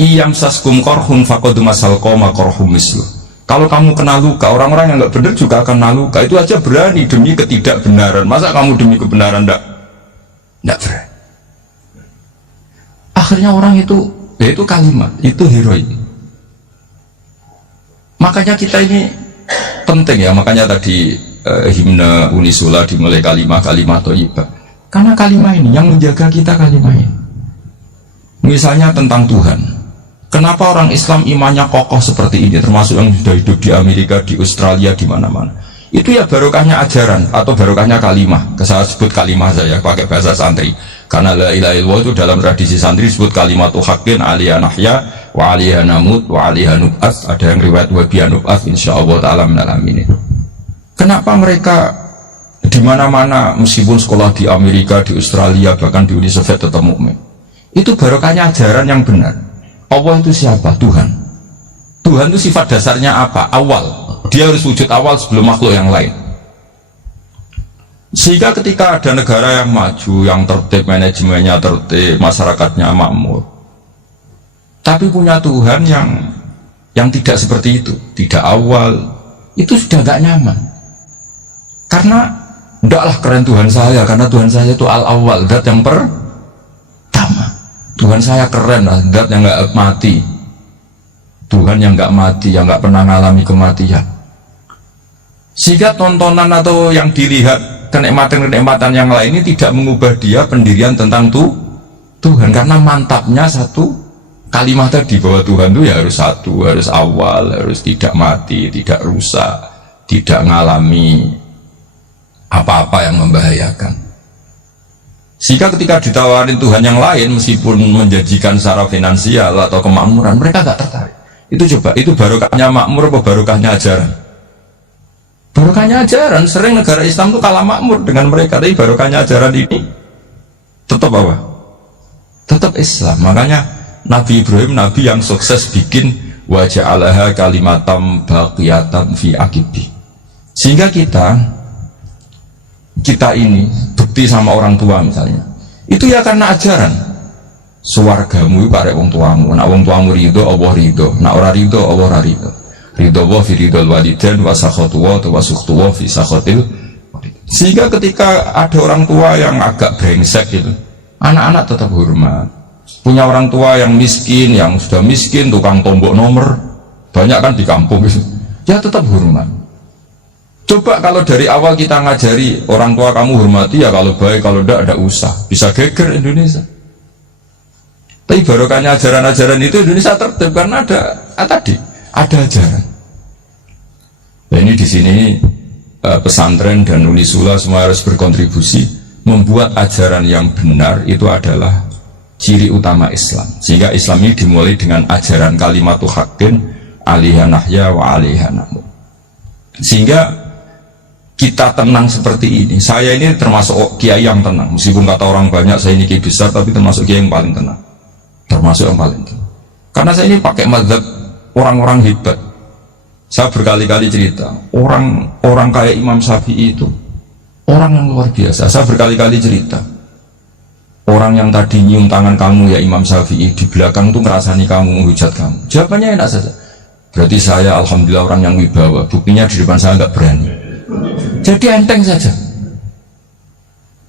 Iyam saskum korhun fakodu masal koma korhum mislu. Kalau kamu kena luka, orang-orang yang nggak benar juga akan kena luka. Itu aja berani demi ketidakbenaran. Masa kamu demi kebenaran nggak berani? Akhirnya orang itu, ya itu kalimat, itu heroik. Makanya kita ini penting ya, makanya tadi himne Unisula dimulai kalimat thayyibah. Karena kalimat ini yang menjaga kita, kalimat ini. Misalnya tentang Tuhan. Kenapa orang Islam imannya kokoh seperti ini, termasuk yang sudah hidup di Amerika, di Australia, di mana-mana. Itu ya barokahnya ajaran atau barokahnya kalimah. Saya sebut kalimah saya pakai bahasa santri. Karena la ilaha illallah itu dalam tradisi santri disebut kalimatu haqqin aliyah nahya wa aliyah namut wa aliyah nub'ats. Ada yang riwayat wa biya nub'ats insyaallah ta'ala minal aminin. Kenapa mereka di mana-mana meskipun sekolah di Amerika, di Australia, bahkan di Uni Soviet tetap mukmin? Itu barokahnya ajaran yang benar. Allah itu siapa? Tuhan. Tuhan itu sifat dasarnya apa? Awal. Dia harus wujud awal sebelum makhluk yang lain. Sehingga ketika ada negara yang maju, yang tertib, manajemennya tertib, masyarakatnya makmur, tapi punya Tuhan yang tidak seperti itu, tidak awal, itu sudah gak nyaman. Karena ndaklah keren Tuhan saya, karena Tuhan saya itu al-awwal, zat yang pertama. Tuhan saya keren lah, zat yang gak mati, Tuhan yang gak mati, yang gak pernah mengalami kematian. Sehingga tontonan atau yang dilihat kenikmatan-kenikmatan yang lain ini tidak mengubah dia pendirian tentang Tuhan, karena mantapnya satu kalimat tadi bahwa Tuhan itu ya harus satu, harus awal, harus tidak mati, tidak rusak, tidak mengalami apa-apa yang membahayakan. Sehingga ketika ditawarin Tuhan yang lain meskipun menjanjikan secara finansial atau kemakmuran, mereka gak tertarik. Itu coba, itu barokahnya makmur apa barokahnya ajaran? Barokahnya ajaran. Sering negara Islam itu kalah makmur dengan mereka, tapi barokahnya ajaran ini tetap apa? Tetap Islam. Makanya Nabi Ibrahim, Nabi yang sukses bikin waja'alaha kalimatam baqiyatan fi aqibi. Sehingga kita ini bukti sama orang tua misalnya, itu ya karena ajaran. Suwargamu karek wong tuamu, nak wong tuamu ridho Allah ridho, nak ora ridho Allah ora ridho. Ridho wa fi ridhol walidain wa sakhatu wa sukhtu wa fi sakhatil. Sehingga ketika ada orang tua yang agak brengsek gitu, anak-anak tetap hormat. Punya orang tua yang miskin, yang sudah miskin, tukang tombok nomor, banyak kan di kampung gitu, ya tetap hormat. Coba kalau dari awal kita ngajari orang tua kamu hormati ya, kalau baik, kalau tidak usah, bisa geger Indonesia. Tapi barokahnya ajaran-ajaran itu Indonesia tertib karena ada ajaran. Nah, ini di sini pesantren dan Unisula semua harus berkontribusi membuat ajaran yang benar. Itu adalah ciri utama Islam. Sehingga Islam ini dimulai dengan ajaran kalimatu haqqin alaiha nahya wa alaiha namut. Sehingga kita tenang seperti ini. Saya ini termasuk kiai yang tenang, meskipun kata orang banyak saya ini kiai besar, tapi termasuk kiai yang paling tenang, termasuk yang paling tenang. Karena saya ini pakai mazhab orang-orang hebat. Saya berkali-kali cerita, orang kayak Imam Syafi'i itu orang yang luar biasa. Saya berkali-kali cerita, orang yang tadi nyium tangan kamu ya Imam Syafi'i, di belakang tuh ngerasani kamu, menghujat kamu. Jawabannya enak saja, Berarti saya alhamdulillah orang yang wibawa. Buktinya di depan saya nggak berani. Jadi enteng saja.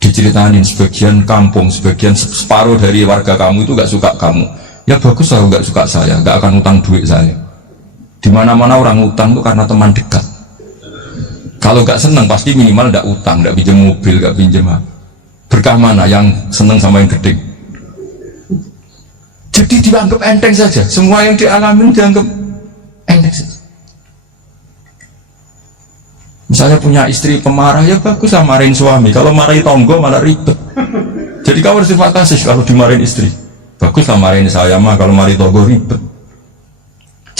Diceritain sebagian kampung, sebagian separuh dari warga kamu itu nggak suka kamu. Ya bagus lah nggak suka saya, nggak akan utang duit saya. Di mana-mana orang utang itu karena teman dekat. Kalau nggak seneng pasti minimal nggak utang, nggak pinjam mobil, nggak pinjam apa. Berkah mana yang seneng sama yang gede? Jadi dianggap enteng saja. Semua yang dialami dianggap enteng saja. Misalnya punya istri pemarah, ya bagus lah marahin suami. Kalau marahin tonggo malah ribet. Jadi kamu harus terima kasih kalau dimarahin istri. Bagus lah marahin saya mah, kalau marahin tonggo ribet.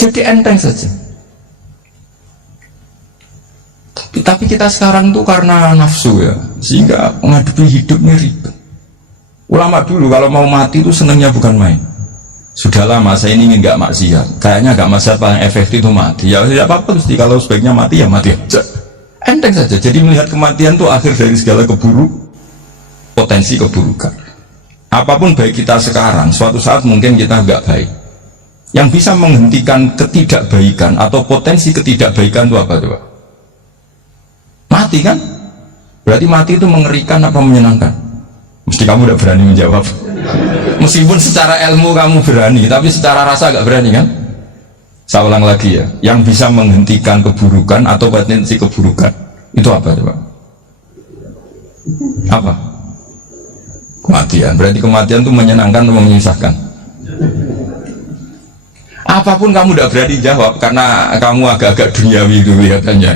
Jadi enteng saja. Tapi kita sekarang tuh karena nafsu ya, sehingga menghadapi hidupnya ribet. Ulama dulu kalau mau mati itu senangnya bukan main. Sudahlah masa ini nggak maksiat, kayaknya nggak maksiat paling efektif itu mati. Ya tidak apa-apa, mesti kalau sebaiknya mati ya mati aja. Enteng saja. Jadi melihat kematian itu akhir dari segala potensi keburukan. Apapun baik kita sekarang, suatu saat mungkin kita nggak baik. Yang bisa menghentikan ketidakbaikan atau potensi ketidakbaikan itu apa coba? Mati kan? Berarti mati itu mengerikan apa menyenangkan? Mesti kamu udah berani menjawab. Meskipun secara ilmu kamu berani, tapi secara rasa gak berani kan? Saya ulang lagi ya, yang bisa menghentikan keburukan atau potensi keburukan itu apa coba? Apa? Kematian. Berarti kematian itu menyenangkan atau menyusahkan? Apapun kamu udah berani jawab karena kamu agak-agak duniawi itu kelihatannya.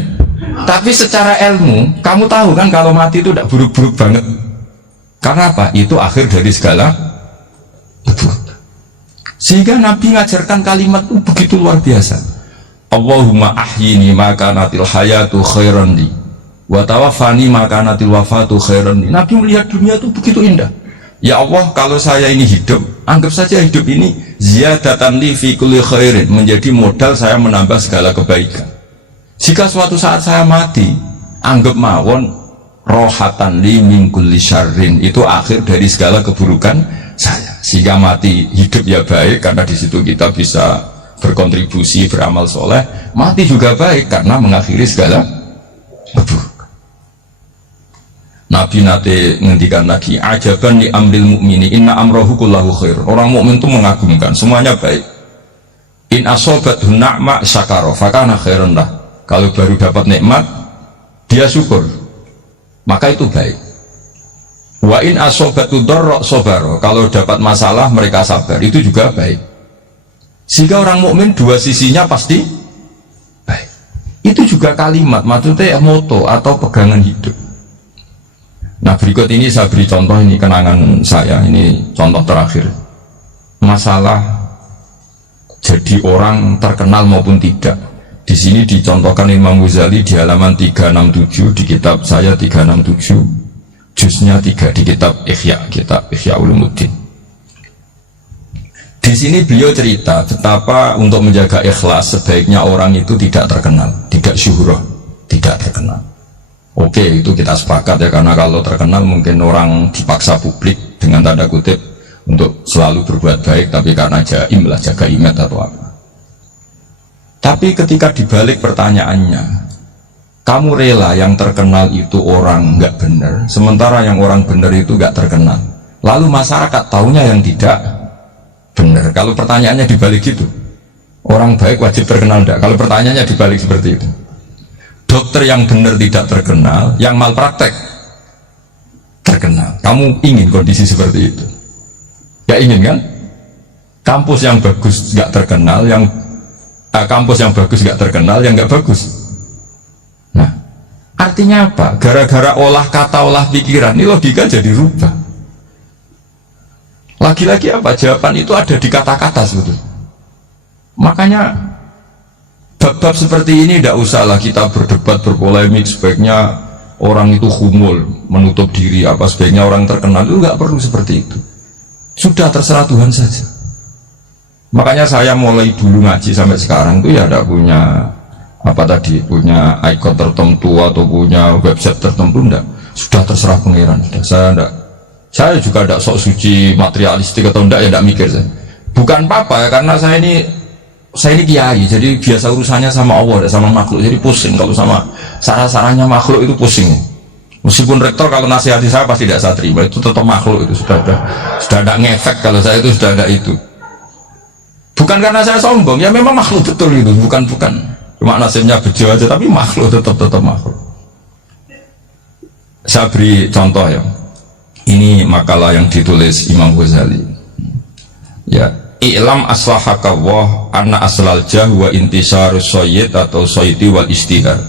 Tapi secara ilmu, kamu tahu kan kalau mati itu tidak buruk-buruk banget. Karena apa? Itu akhir dari segala keburukan. Sehingga Nabi ngajarkan kalimat itu begitu luar biasa. Allahumma ahyini maka natil hayatu khairan li wa tawaffani maka natil wafatu khairan li. Nabi melihat dunia itu begitu indah. Ya Allah, kalau saya ini hidup, anggap saja hidup ini ziyadatan li fi kulli khairin, menjadi modal saya menambah segala kebaikan. Jika suatu saat saya mati, anggap mawon rohatan li min kulli syarrin, itu akhir dari segala keburukan saya. Sehingga mati hidup ya baik karena di situ kita bisa berkontribusi beramal soleh. Mati juga baik karena mengakhiri segala keburukan. Nabi nate ngendikan lagi, ajaban li amril mu'mini inna amrohu kullahu khair. Orang mukmin itu mengagumkan, semuanya baik. In asobathu na'ma syakara fakana khairan lah. Kalau baru dapat nikmat dia syukur, maka itu baik. Wa in asobatu dharra sabara, kalau dapat masalah mereka sabar, itu juga baik. Sehingga orang mukmin dua sisinya pasti baik. Itu juga kalimat, maksudnya moto atau pegangan hidup. Nah berikut ini saya beri contoh, ini kenangan saya, ini contoh terakhir. Masalah jadi orang terkenal maupun tidak. Di sini dicontohkan Imam Ghazali di halaman 367 di kitab saya 367, juznya 3 di kitab Ihya Ulumuddin. Di sini beliau cerita betapa untuk menjaga ikhlas sebaiknya orang itu tidak terkenal, tidak syuhrah, tidak terkenal. Oke, itu kita sepakat ya, karena kalau terkenal mungkin orang dipaksa publik dengan tanda kutip untuk selalu berbuat baik, tapi karena jaim lah, jaga image atau apa. Tapi ketika dibalik pertanyaannya, kamu rela yang terkenal itu orang nggak benar, sementara yang orang benar itu nggak terkenal. Lalu masyarakat taunya yang tidak benar. Kalau pertanyaannya dibalik gitu, orang baik wajib terkenal enggak? Kalau pertanyaannya dibalik seperti itu, dokter yang benar tidak terkenal, yang malpraktek terkenal. Kamu ingin kondisi seperti itu? Gak ingin kan? Kampus yang bagus nggak terkenal, kampus yang bagus nggak terkenal, yang nggak bagus. Nah, artinya apa? Gara-gara olah kata, olah pikiran, ini logika jadi rubah. Lagi-lagi apa? Jawaban itu ada di kata-kata sebetulnya. Makanya bab-bab seperti ini tidak usahlah kita berdebat, berpolemik. Sebaiknya orang itu humul, menutup diri, apa sebaiknya orang terkenal, itu nggak perlu seperti itu. Sudah terserah Tuhan saja. Makanya saya mulai dulu ngaji sampai sekarang tuh ya tidak punya punya ikon tertentu atau punya website tertentu, enggak. Sudah terserah pangeran. Saya juga tidak sok suci materialistik atau enggak, ya tidak mikir saya. Bukan apa-apa ya, karena saya ini saya ini kiai, jadi biasa urusannya sama Allah, sama makhluk, jadi pusing kalau sama sarah-sarahnya makhluk itu pusing. Meskipun rektor kalau nasihati saya pasti tidak saya terima, itu tetap makhluk, itu sudah ada ngefek kalau saya itu sudah ada itu. Bukan karena saya sombong, ya memang makhluk betul itu, bukan. Cuma nasibnya bejo aja, tapi makhluk tetap makhluk. Saya beri contoh ya. Ini makalah yang ditulis Imam Ghazali. Ya, i'lam aslahakawah anna aslal jah wa intisarus soyyid atau soyyidi wal istihar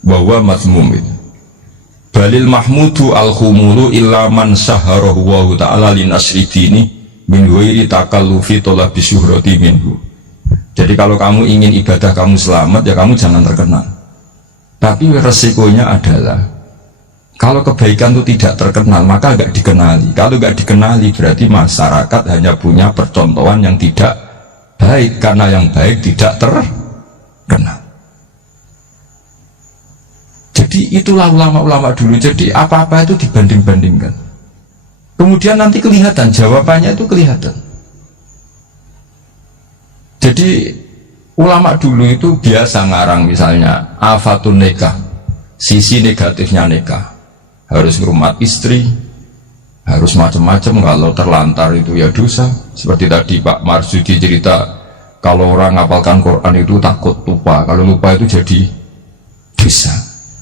bahwa mazmum itu. Balil mahmudu al-khumulu illa man saharahu wa ta'ala linasri dini min ghairi takallufi talabi syuhrati minhu. Jadi kalau kamu ingin ibadah kamu selamat, ya kamu jangan terkenal. Tapi resikonya adalah kalau kebaikan itu tidak terkenal, maka gak dikenali. Kalau gak dikenali berarti masyarakat hanya punya percontohan yang tidak baik, karena yang baik tidak terkenal. Jadi itulah ulama-ulama dulu. Jadi apa-apa itu dibanding-bandingkan. Kemudian nanti kelihatan, jawabannya itu kelihatan. Jadi ulama dulu itu biasa ngarang misalnya afatun nikah, sisi negatifnya nikah, harus ngurmat istri, harus macam-macam, kalau terlantar itu ya dosa. Seperti tadi Pak Marsudi cerita, kalau orang ngapalkan Quran itu takut lupa, kalau lupa itu jadi dosa.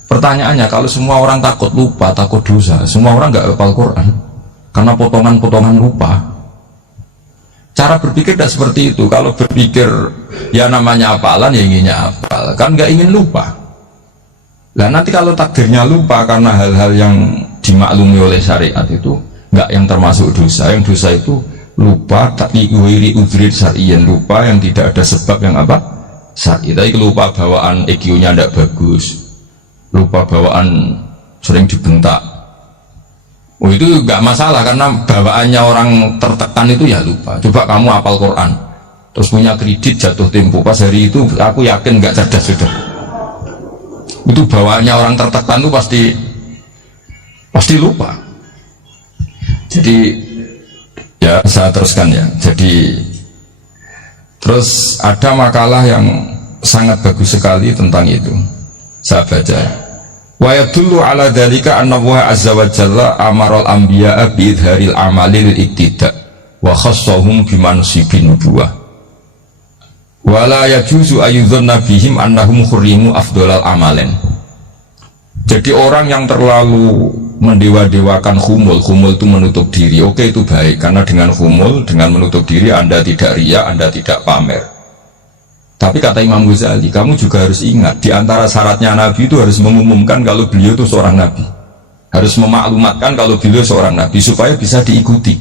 Pertanyaannya, kalau semua orang takut lupa, takut dosa, semua orang nggak hafal Quran karena potongan-potongan lupa. Cara berpikir tidak seperti itu. Kalau berpikir ya namanya hafalan, ya inginnya hafal, kan nggak ingin lupa. Nah nanti kalau takdirnya lupa karena hal-hal yang dimaklumi oleh syariat itu nggak yang termasuk dosa. Yang dosa itu lupa tapi wiri udrid syar'iyan, lupa yang tidak ada sebab yang apa syar'i. Tapi lupa bawaan EQ-nya tidak bagus, lupa bawaan sering dibentak. Oh itu nggak masalah karena bawaannya orang tertekan itu ya lupa. Coba kamu hafal Quran terus punya kredit jatuh tempo, pas hari itu aku yakin nggak cerdas sudah. Itu bawaannya orang tertekan itu pasti lupa. Jadi ya saya teruskan ya. Jadi terus ada makalah yang sangat bagus sekali tentang itu, saya baca. Wa yadullu ala dzalika anna Allah azza wa jalla amaral anbiya'a bi idharil amali lil iktida wa khassahum bi mansibin nubuwah wa la yajuzu ayyudhanna bihim annahum khurimu afdhalal amalen. Jadi orang yang terlalu mendewa-dewakan khumul itu menutup diri, oke itu baik, karena dengan khumul, dengan menutup diri Anda tidak riya, Anda tidak pamer. Tapi kata Imam Ghazali, kamu juga harus ingat, di antara syaratnya Nabi itu harus mengumumkan kalau beliau itu seorang Nabi, harus memaklumatkan kalau beliau seorang Nabi supaya bisa diikuti.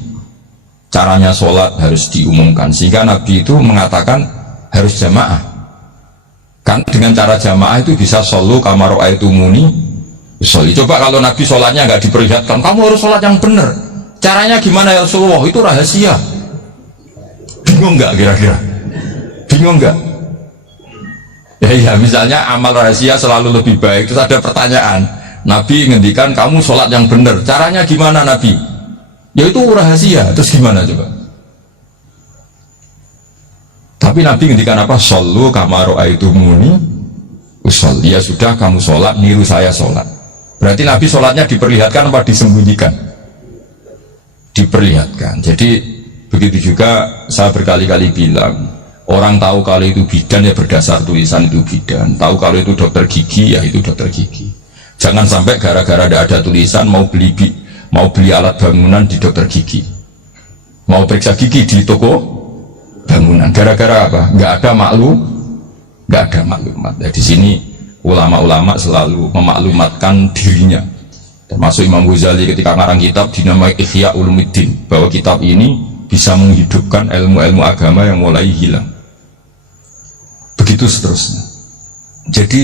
Caranya sholat harus diumumkan, sehingga Nabi itu mengatakan harus jamaah. Kan dengan cara jamaah itu bisa shollu kama ra'aitumuni sholli. Coba kalau Nabi sholatnya nggak diperlihatkan, kamu harus sholat yang benar. Caranya gimana ya Rasulullah? Itu rahasia. Bingung nggak kira-kira? Bingung nggak? Ya misalnya amal rahasia selalu lebih baik. Terus ada pertanyaan, Nabi ngendikan kamu sholat yang benar, caranya gimana Nabi? Ya itu rahasia. Terus gimana coba? Tapi Nabi ngendikan apa? Shollu kama ra'aitumuni usolli. Ya sudah, kamu sholat niru saya sholat. Berarti Nabi sholatnya diperlihatkan apa disembunyikan? Diperlihatkan. Jadi begitu juga saya berkali-kali bilang, orang tahu kalau itu bidan ya berdasar tulisan itu bidan, tahu kalau itu dokter gigi ya itu dokter gigi. Jangan sampai gara-gara tidak ada tulisan mau beli alat bangunan di dokter gigi, mau periksa gigi di toko bangunan. Gara-gara apa? Nggak ada maklumat. Nah, di sini ulama-ulama selalu memaklumatkan dirinya. Termasuk Imam Ghazali ketika ngarang kitab dinamai Ihya Ulumuddin, bahwa kitab ini bisa menghidupkan ilmu-ilmu agama yang mulai hilang. Begitu seterusnya. Jadi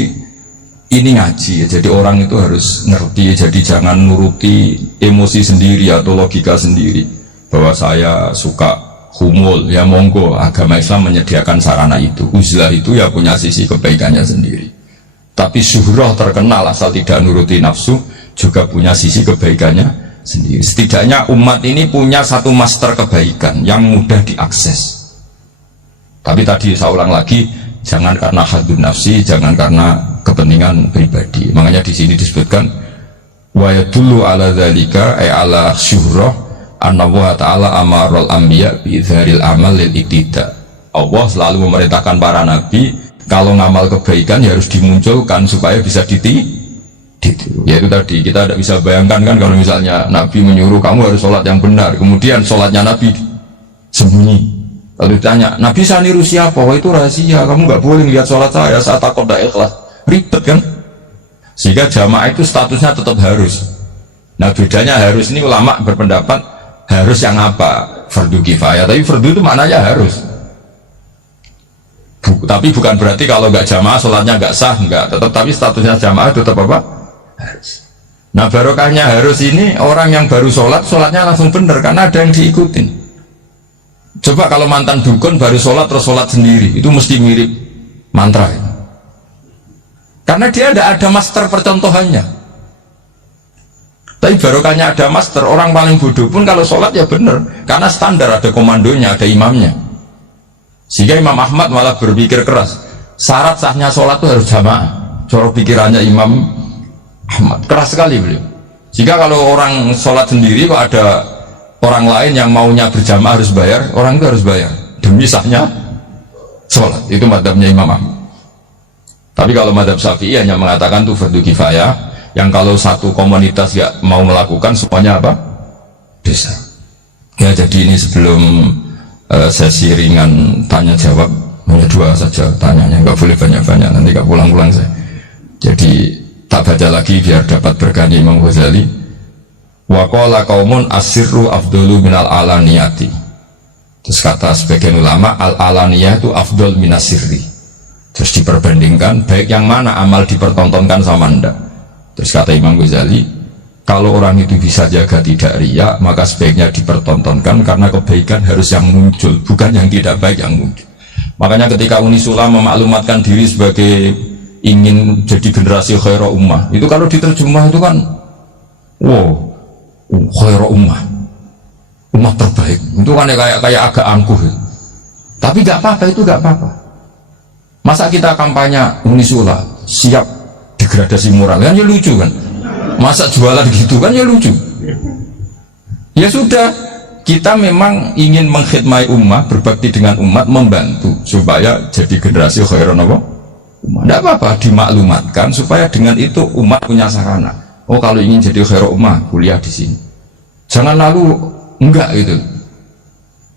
ini ngaji ya, jadi orang itu harus ngerti, jadi jangan nuruti emosi sendiri atau logika sendiri bahwa saya suka humul, ya monggo, agama Islam menyediakan sarana itu. Uzlah itu ya punya sisi kebaikannya sendiri, tapi syuhrah terkenal asal tidak nuruti nafsu juga punya sisi kebaikannya sendiri. Setidaknya umat ini punya satu master kebaikan yang mudah diakses. Tapi tadi saya ulang lagi, jangan karena hadun nafsi, jangan karena kepentingan pribadi. Makanya di sini disebutkan wa yadullu ala dzalika ay ala syuhrah anna wa ta'ala amarul anbiya bi izharil amal lil iktida. Allah selalu memerintahkan para nabi kalau ngamal kebaikan ya harus dimunculkan supaya bisa ditiru. Yaitu tadi kita tidak bisa bayangkan kan kalau misalnya Nabi menyuruh kamu harus sholat yang benar, kemudian sholatnya Nabi sembunyi. Lalu ditanya, Nabi saya niru siapa? Wah itu rahasia, kamu nggak boleh lihat sholat saya saat takut tidak ikhlas. Ribet kan? Sehingga jamaah itu statusnya tetap harus. Nah bedanya harus ini ulama berpendapat harus yang apa? Fardu kifayah, tapi fardu itu maknanya harus. Tapi bukan berarti kalau nggak jamaah sholatnya nggak sah, nggak. Tetap tapi statusnya jamaah tetap apa? Harus. Nah barokahnya harus ini orang yang baru sholat, sholatnya langsung benar karena ada yang diikutin. Coba kalau mantan dukun baru sholat terus sholat sendiri, itu mesti mirip mantra ya. Karena dia tidak ada master percontohannya. Tapi barokahnya ada master, orang paling bodoh pun kalau sholat ya benar, karena standar ada komandonya, ada imamnya. Sehingga Imam Ahmad malah berpikir keras, syarat sahnya sholat itu harus jamaah. Cara pikirannya Imam Ahmad keras sekali beliau. Sehingga kalau orang sholat sendiri kok ada orang lain yang maunya berjamaah harus bayar, orang itu harus bayar demi sahnya sholat. Itu madhabnya Imam Ahmad. Tapi kalau madhab Syafi'i hanya mengatakan itu fardu kifayah, yang kalau satu komunitas gak mau melakukan semuanya apa? Dosa. Ya jadi ini sebelum sesi ringan tanya jawab, hanya 2 saja tanyanya, nggak boleh banyak-banyak, nanti gak pulang-pulang saya. Jadi tak baca lagi biar dapat berkahnya Imam Ghazali. Wa qala qaumun asirru afdalu minal alaniyati. Terus kata sebagian ulama al alaniyah itu afdal minas sirri. Terus diperbandingkan baik yang mana amal dipertontonkan sama anda. Terus kata Imam Ghazali, kalau orang itu bisa jaga tidak riya, maka sebaiknya dipertontonkan karena kebaikan harus yang muncul, bukan yang tidak baik yang muncul. Makanya ketika Unisula memaklumatkan diri sebagai ingin jadi generasi khairah ummah, itu kalau diterjemah itu kan wow, khairah ummah, umat terbaik. Itu kan kayak agak angkuh. Tapi gak apa-apa, itu gak apa-apa. Masa kita kampanye Unisula siap degradasi moral, kan ya lucu kan. Masa jualan gitu kan ya lucu. Ya sudah, kita memang ingin mengkhidmati umat, berbakti dengan umat, membantu supaya jadi generasi khairan apa? Umat. Tidak apa-apa, dimaklumatkan supaya dengan itu umat punya sarana. Oh kalau ingin jadi khairan umat, kuliah di sini. Jangan lalu enggak gitu.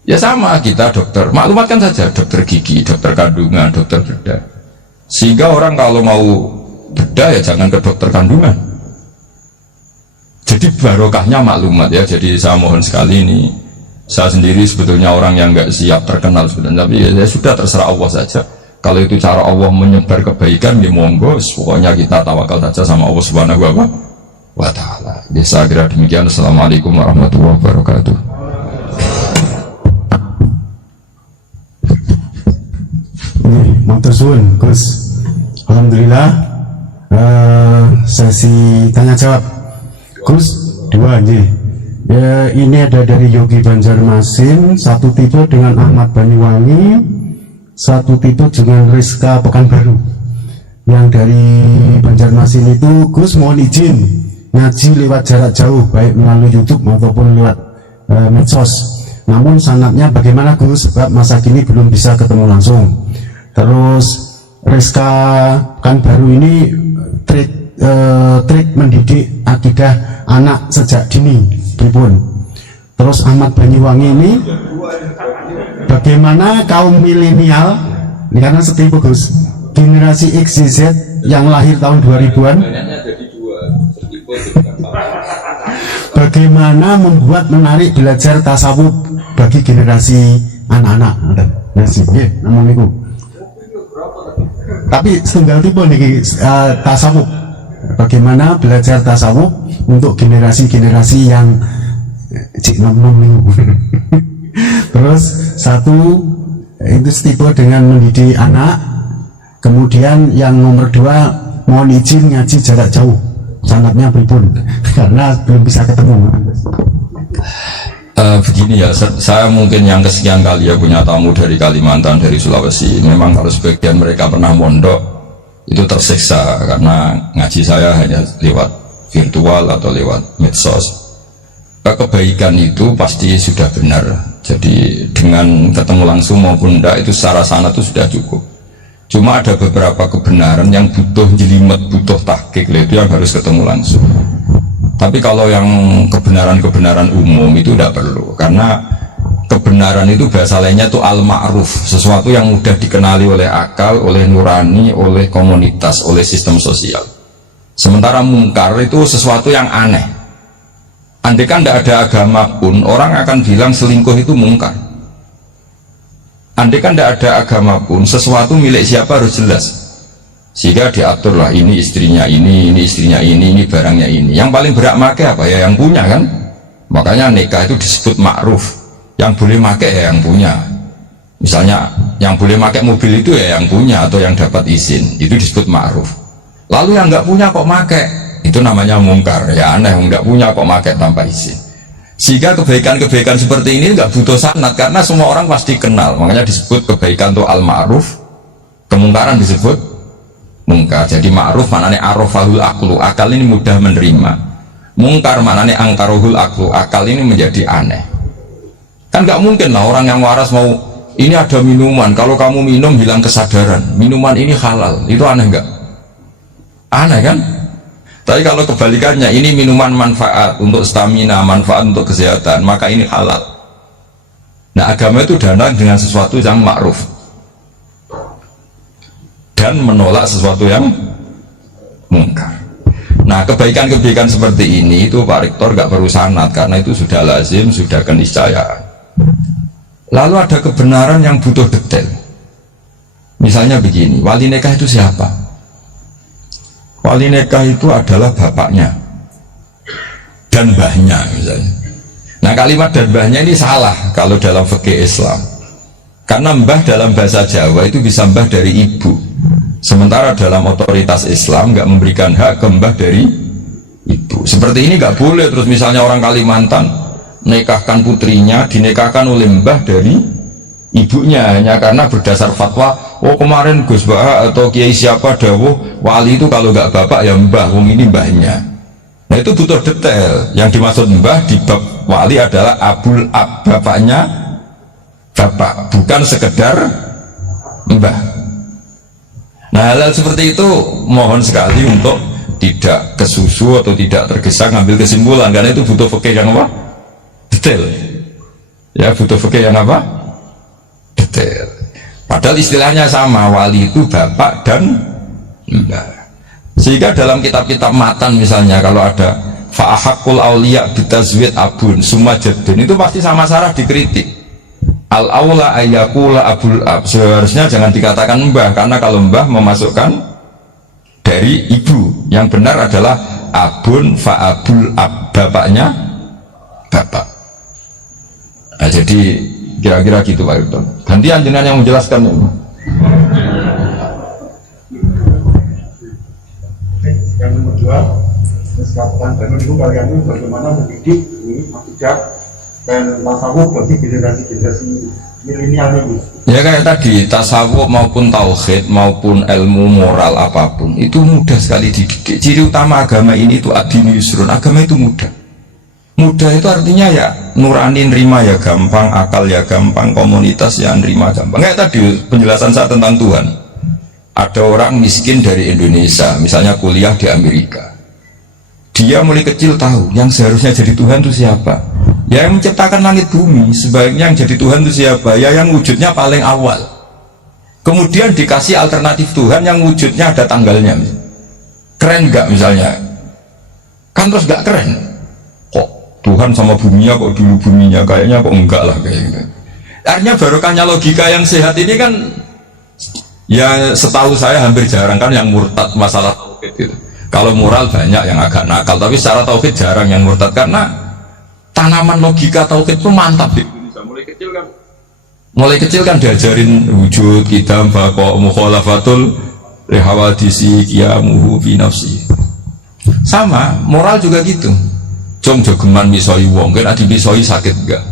Ya sama kita dokter, maklumatkan saja dokter gigi, dokter kandungan, dokter bedah. Sehingga orang kalau mau bedah ya jangan ke dokter kandungan. Jadi barokahnya maklumat ya. Jadi saya mohon sekali ini, saya sendiri sebetulnya orang yang nggak siap terkenal sebetulnya, tapi ya sudah terserah Allah saja. Kalau itu cara Allah menyebar kebaikan, ya monggo. Pokoknya kita tawakal saja sama Allah Subhanahu wa Ta'ala. Saya kira demikian. Assalamualaikum warahmatullahi wabarakatuh. Matur suwun Gus. Alhamdulillah sesi tanya jawab Gus 2 nih. Ya, ini ada dari Yogi Banjarmasin, satu tipe dengan Ahmad Banyuwangi, satu tipe dengan Rizka Pekanbaru. Yang dari Banjarmasin itu, Gus mohon izin ngaji lewat jarak jauh, baik melalui YouTube maupun lewat medsos. Namun sanadnya bagaimana Gus? Sebab masa kini belum bisa ketemu langsung. Terus Rizka Pekanbaru ini trik mendidik akidah anak sejak dini pripun. Terus Ahmad Banyuwangi ini bagaimana kaum milenial ini karena setipe Gus, generasi X Z yang lahir tahun 2000-an, bagaimana membuat menarik belajar tasawuf bagi generasi anak-anak. Namun itu tapi setunggal tipe nih tasawuf, bagaimana belajar tasawuf untuk generasi-generasi yang cik nom-nom nih. Terus satu itu tipe dengan mendidik anak. Kemudian yang nomor 2 mohon izin ngaji jarak jauh, sanadnya pripun karena belum bisa ketemu. Begini ya, saya mungkin yang kesekian kali ya punya tamu dari Kalimantan, dari Sulawesi. Memang kalau sebagian mereka pernah mondok itu tersiksa karena ngaji saya hanya lewat virtual atau lewat medsos. Kebaikan itu pasti sudah benar. Jadi dengan ketemu langsung maupun enggak itu secara sana itu sudah cukup. Cuma ada beberapa kebenaran yang butuh jelimet, butuh tahqiq, itu yang harus ketemu langsung. Tapi kalau yang kebenaran-kebenaran umum itu tidak perlu, karena kebenaran itu bahasa lainnya itu al-ma'ruf, sesuatu yang mudah dikenali oleh akal, oleh nurani, oleh komunitas, oleh sistem sosial. Sementara mungkar itu sesuatu yang aneh. Andai kan tidak ada agama pun, orang akan bilang selingkuh itu mungkar. Andai kan tidak ada agama pun, sesuatu milik siapa harus jelas. Sehingga diaturlah ini istrinya ini istrinya ini barangnya ini. Yang paling berhak make apa ya yang punya kan. Makanya nikah itu disebut ma'ruf. Yang boleh make ya yang punya. Misalnya yang boleh make mobil itu ya yang punya atau yang dapat izin. Itu disebut ma'ruf. Lalu yang nggak punya kok make, itu namanya mungkar. Ya aneh, nggak punya kok make tanpa izin. Sehingga kebaikan-kebaikan seperti ini nggak butuh sanad karena semua orang pasti kenal. Makanya disebut kebaikan itu al-ma'ruf, kemungkaran disebut mungkar. Jadi ma'ruf maknanya arafahul aklu, akal ini mudah menerima. Mungkar maknanya angkarohul aklu, akal ini menjadi aneh. Kan nggak mungkin lah orang yang waras mau ini ada minuman, kalau kamu minum hilang kesadaran, minuman ini halal, itu aneh nggak? Aneh kan? Tapi kalau kebalikannya, ini minuman manfaat untuk stamina, manfaat untuk kesehatan, maka ini halal. Nah agama itu datang dengan sesuatu yang ma'ruf dan menolak sesuatu yang mungkar. Nah kebaikan-kebaikan seperti ini itu Pak Rektor gak perlu sanad karena itu sudah lazim, sudah keniscayaan. Lalu ada kebenaran yang butuh detail. Misalnya begini, wali nikah itu siapa? Wali nikah itu adalah bapaknya dan mbahnya misalnya. Nah kalimat dan mbahnya ini salah kalau dalam fikih Islam. Karena mbah dalam bahasa Jawa itu bisa mbah dari ibu. Sementara dalam otoritas Islam nggak memberikan hak ke mbah dari ibu. Seperti ini nggak boleh. Terus misalnya orang Kalimantan nikahkan putrinya dinikahkan oleh mbah dari ibunya hanya karena berdasar fatwa. Oh kemarin Gus Bah atau Kiai siapa dawuh wali itu kalau nggak bapak ya mbah. Wong ini mbahnya. Nah itu butuh detail. Yang dimaksud mbah di bab wali adalah abul ab, bapaknya bapak, bukan sekedar mbah. Nah hal seperti itu mohon sekali untuk tidak kesusu atau tidak tergesa ngambil kesimpulan karena itu butuh fikih yang apa? Detail. Ya butuh fikih yang apa? Detail. Padahal istilahnya sama, wali itu bapak dan mbah. Sehingga dalam kitab-kitab matan misalnya kalau ada fa'ahakul awliya bitazwid abun summa jaddun itu pasti sama Sarah dikritik. Al-awla ayyakula abul ab, seharusnya jangan dikatakan mbah karena kalau mbah memasukkan dari ibu, yang benar adalah abun fa'abul ab, bapaknya bapak. Nah, jadi kira-kira gitu Pak Irton. Gantian jenengan yang menjelaskan ini. Yang nomor 2, Meskipun dulu kalian ini bagaimana mendidik ini akidah dan tasawuf bagi generasi-generasi milenial ini. Ya kayak tadi, tasawuf maupun tauhid maupun ilmu moral apapun itu mudah sekali dididik. Ciri utama agama ini itu ad-dinu yusrun, agama itu mudah. Mudah itu artinya ya nurani nerima ya gampang, akal ya gampang, komunitas ya nerima gampang. Kayak tadi penjelasan saya tentang Tuhan. Ada orang miskin dari Indonesia, misalnya kuliah di Amerika. Dia mulai kecil tahu yang seharusnya jadi Tuhan itu siapa. Ya yang menciptakan langit bumi, sebaiknya yang jadi Tuhan itu siapa? Ya yang wujudnya paling awal. Kemudian dikasih alternatif Tuhan yang wujudnya ada tanggalnya. Keren nggak misalnya? Kan terus nggak keren. Kok Tuhan sama buminya kok dulu buminya? Kayaknya kok enggak lah kayaknya. Artinya barokahnya logika yang sehat ini kan, ya setahu saya hampir jarang kan yang murtad masalah tauhid itu. Kalau moral banyak yang agak nakal, tapi secara tauhid jarang yang murtad karena tanaman logika tauhid itu mantap di Indonesia. Mulai kecil kan diajarin wujud kita bako mukhalafatul lihawadisi qiyamuhu fi nafsi. Sama moral juga gitu. Jom jogeman misoi wong kan adi misoi sakit enggak.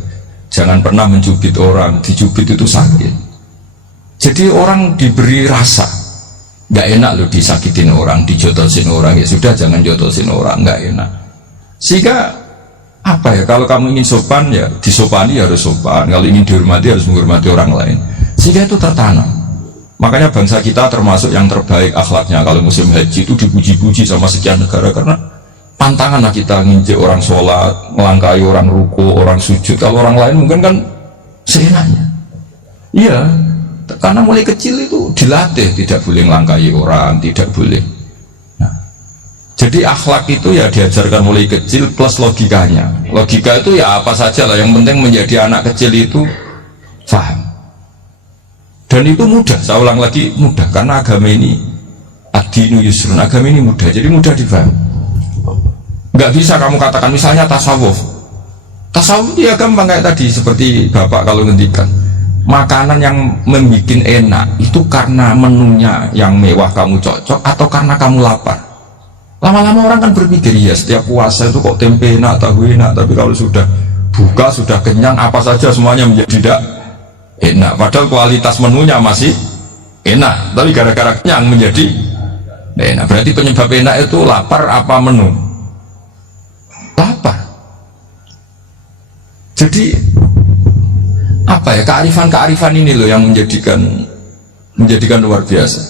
Jangan pernah mencubit orang, dicubit itu sakit. Jadi orang diberi rasa, nggak enak loh disakitin orang, dijotosin orang, ya sudah jangan jotosin orang, nggak enak. Sehingga apa ya, kalau kamu ingin sopan ya disopani harus sopan, kalau ingin dihormati harus menghormati orang lain. Sehingga itu tertanam. Makanya bangsa kita termasuk yang terbaik akhlaknya kalau musim haji itu dipuji-puji sama sekian negara, karena pantangan lah kita nginjek orang sholat, melangkai orang ruku, orang sujud. Kalau orang lain mungkin kan seenaknya. Iya, karena mulai kecil itu dilatih tidak boleh melangkai orang, tidak boleh. Nah, jadi akhlak itu ya diajarkan mulai kecil plus logikanya. Logika itu ya apa saja lah, yang penting menjadi anak kecil itu paham. Dan itu mudah, saya ulang lagi, mudah, karena agama ini ad-dinu yusrun, agama ini mudah, jadi mudah dipahami. Nggak bisa kamu katakan misalnya tasawuf ya gampang kayak tadi, seperti bapak kalau ngendikan makanan yang membuat enak itu karena menunya yang mewah kamu cocok atau karena kamu lapar. Lama-lama orang kan berpikir, ya setiap puasa itu kok tempe enak, tahu enak, tapi kalau sudah buka, sudah kenyang, apa saja semuanya menjadi tidak enak, padahal kualitas menunya masih enak, tapi gara-gara kenyang menjadi enak. Berarti penyebab enak itu lapar apa menu? Lapar. Jadi apa ya, kearifan ini loh yang menjadikan luar biasa.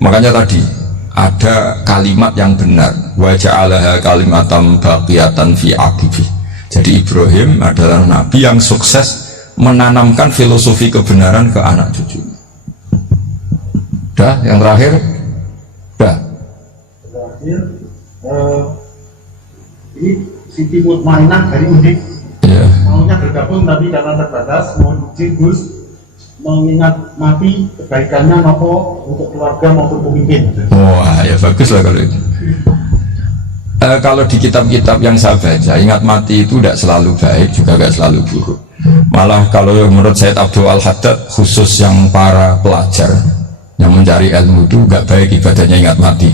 Makanya tadi ada kalimat yang benar, wa ja'alaha kalimatam baqiyatan fi aqibi. Jadi Ibrahim adalah nabi yang sukses menanamkan filosofi kebenaran ke anak cucunya. Dah, yang terakhir. Dah. Ini Siti Mutmainah dari Udik. Yeah. Maunya bergabung tapi karena terbatas, mohon izin Gus mengingat mati kebaikannya nopo untuk keluarga maupun pemimpin. Wah, ya bagus lah kalau itu. Kalau di kitab-kitab yang saya baca, ingat mati itu tidak selalu baik, juga tidak selalu buruk. Malah kalau menurut Sayyid Abdul Al-Haddad, khusus yang para pelajar yang mencari ilmu itu nggak baik ibadahnya ingat mati,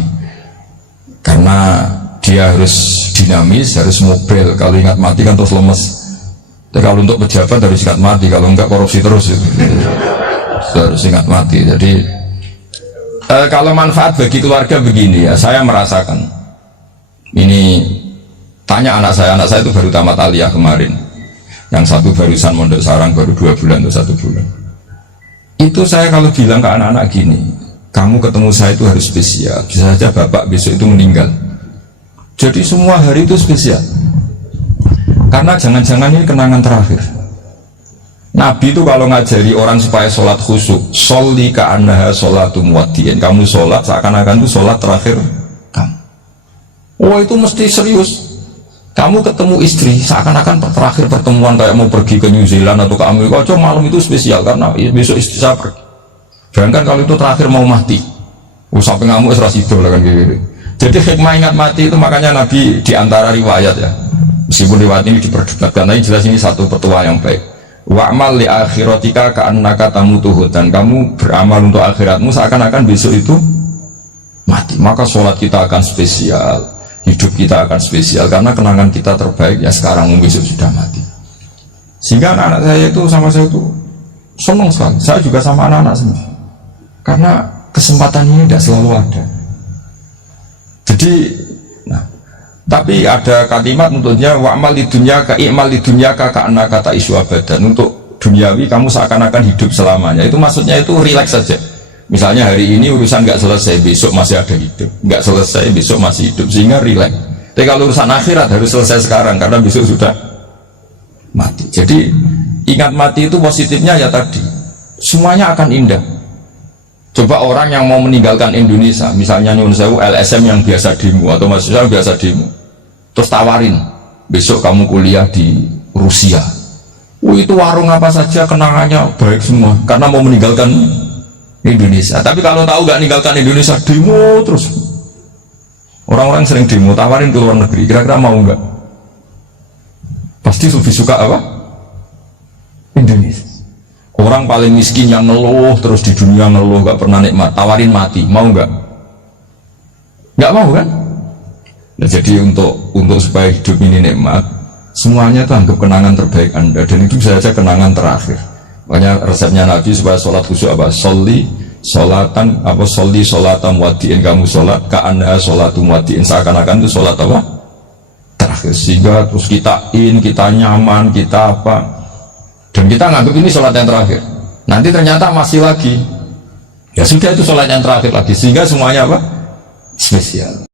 karena dia harus dinamis, harus mobil. Kalau ingat mati kan terus lemes. Tapi kalau untuk pejabat harus ingat mati, kalau enggak korupsi terus itu. Harus ingat mati. Jadi kalau manfaat bagi keluarga begini ya, saya merasakan ini. Tanya anak saya itu baru tamat aliyah kemarin, yang satu barusan mondok sarang baru 2 bulan atau 1 bulan. Itu saya kalau bilang ke anak-anak gini, kamu ketemu saya itu harus spesial, bisa saja bapak besok itu meninggal. Jadi semua hari itu spesial, karena jangan-jangan ini kenangan terakhir. Nabi itu kalau ngajari orang supaya sholat khusyuk, sholli ka'annaha sholatu muwaddi'in, kamu sholat seakan-akan itu sholat terakhir kamu. Wah, itu mesti serius. Kamu ketemu istri seakan-akan terakhir pertemuan, kayak mau pergi ke New Zealand atau ke Amerika. Cuma malam itu spesial karena besok istri saya pergi. Bayangkan kalau itu terakhir mau mati, sampai ngamuk serasido lah kan gitu. Jadi hikmah ingat mati itu, makanya Nabi diantara riwayat ya, meskipun riwayat ini diperdebatkan, tapi jelas ini satu petua yang baik. Wa'mal li akhiratika ka'annaka tamutuhu, dan kamu beramal untuk akhiratmu seakan-akan besok itu mati. Maka sholat kita akan spesial, hidup kita akan spesial, karena kenangan kita terbaik ya sekarang, besok sudah mati. Sehingga anak-anak saya itu sama saya itu senang sekali. Saya juga sama anak-anak sendiri, karena kesempatan ini tidak selalu ada. Jadi, nah, tapi ada kalimat untuknya, wa'mal di dunia ka i'mal di dunia ka ka'anna kata isu abadan. Untuk duniawi kamu seakan-akan hidup selamanya. Itu maksudnya itu rileks saja. Misalnya hari ini urusan nggak selesai, besok masih ada hidup. Nggak selesai, besok masih hidup, sehingga rileks. Tapi kalau urusan akhirat harus selesai sekarang, karena besok sudah mati. Jadi ingat mati itu positifnya ya tadi, semuanya akan indah. Coba orang yang mau meninggalkan Indonesia, misalnya nyuwun sewu LSM yang biasa demo atau mahasiswa yang biasa demo, terus tawarin besok kamu kuliah di Rusia. Itu warung apa saja kenangannya baik semua, karena mau meninggalkan Indonesia. Tapi kalau tahu gak meninggalkan Indonesia, demo terus. Orang-orang sering demo, tawarin ke luar negeri, kira-kira mau nggak? Pasti lebih suka apa? Indonesia. Orang paling miskin yang ngeluh terus di dunia, ngeluh gak pernah nikmat, tawarin mati, mau nggak? Nggak mau kan? Nah, jadi untuk supaya hidup ini nikmat, semuanya itu anggap kenangan terbaik Anda, dan itu bisa saja kenangan terakhir. Makanya resepnya Nabi supaya sholat khusyuk apa? Sholli sholatan apa? Sholli sholatan wadiin, kamu sholat ka'anha sholatu wadiin, seakan-akan itu sholat apa? Terakhir. Sehingga terus kita nyaman, kita apa, dan kita nganggap ini sholat yang terakhir. Nanti ternyata masih lagi, ya sudah itu sholat yang terakhir lagi, sehingga semuanya apa? Spesial.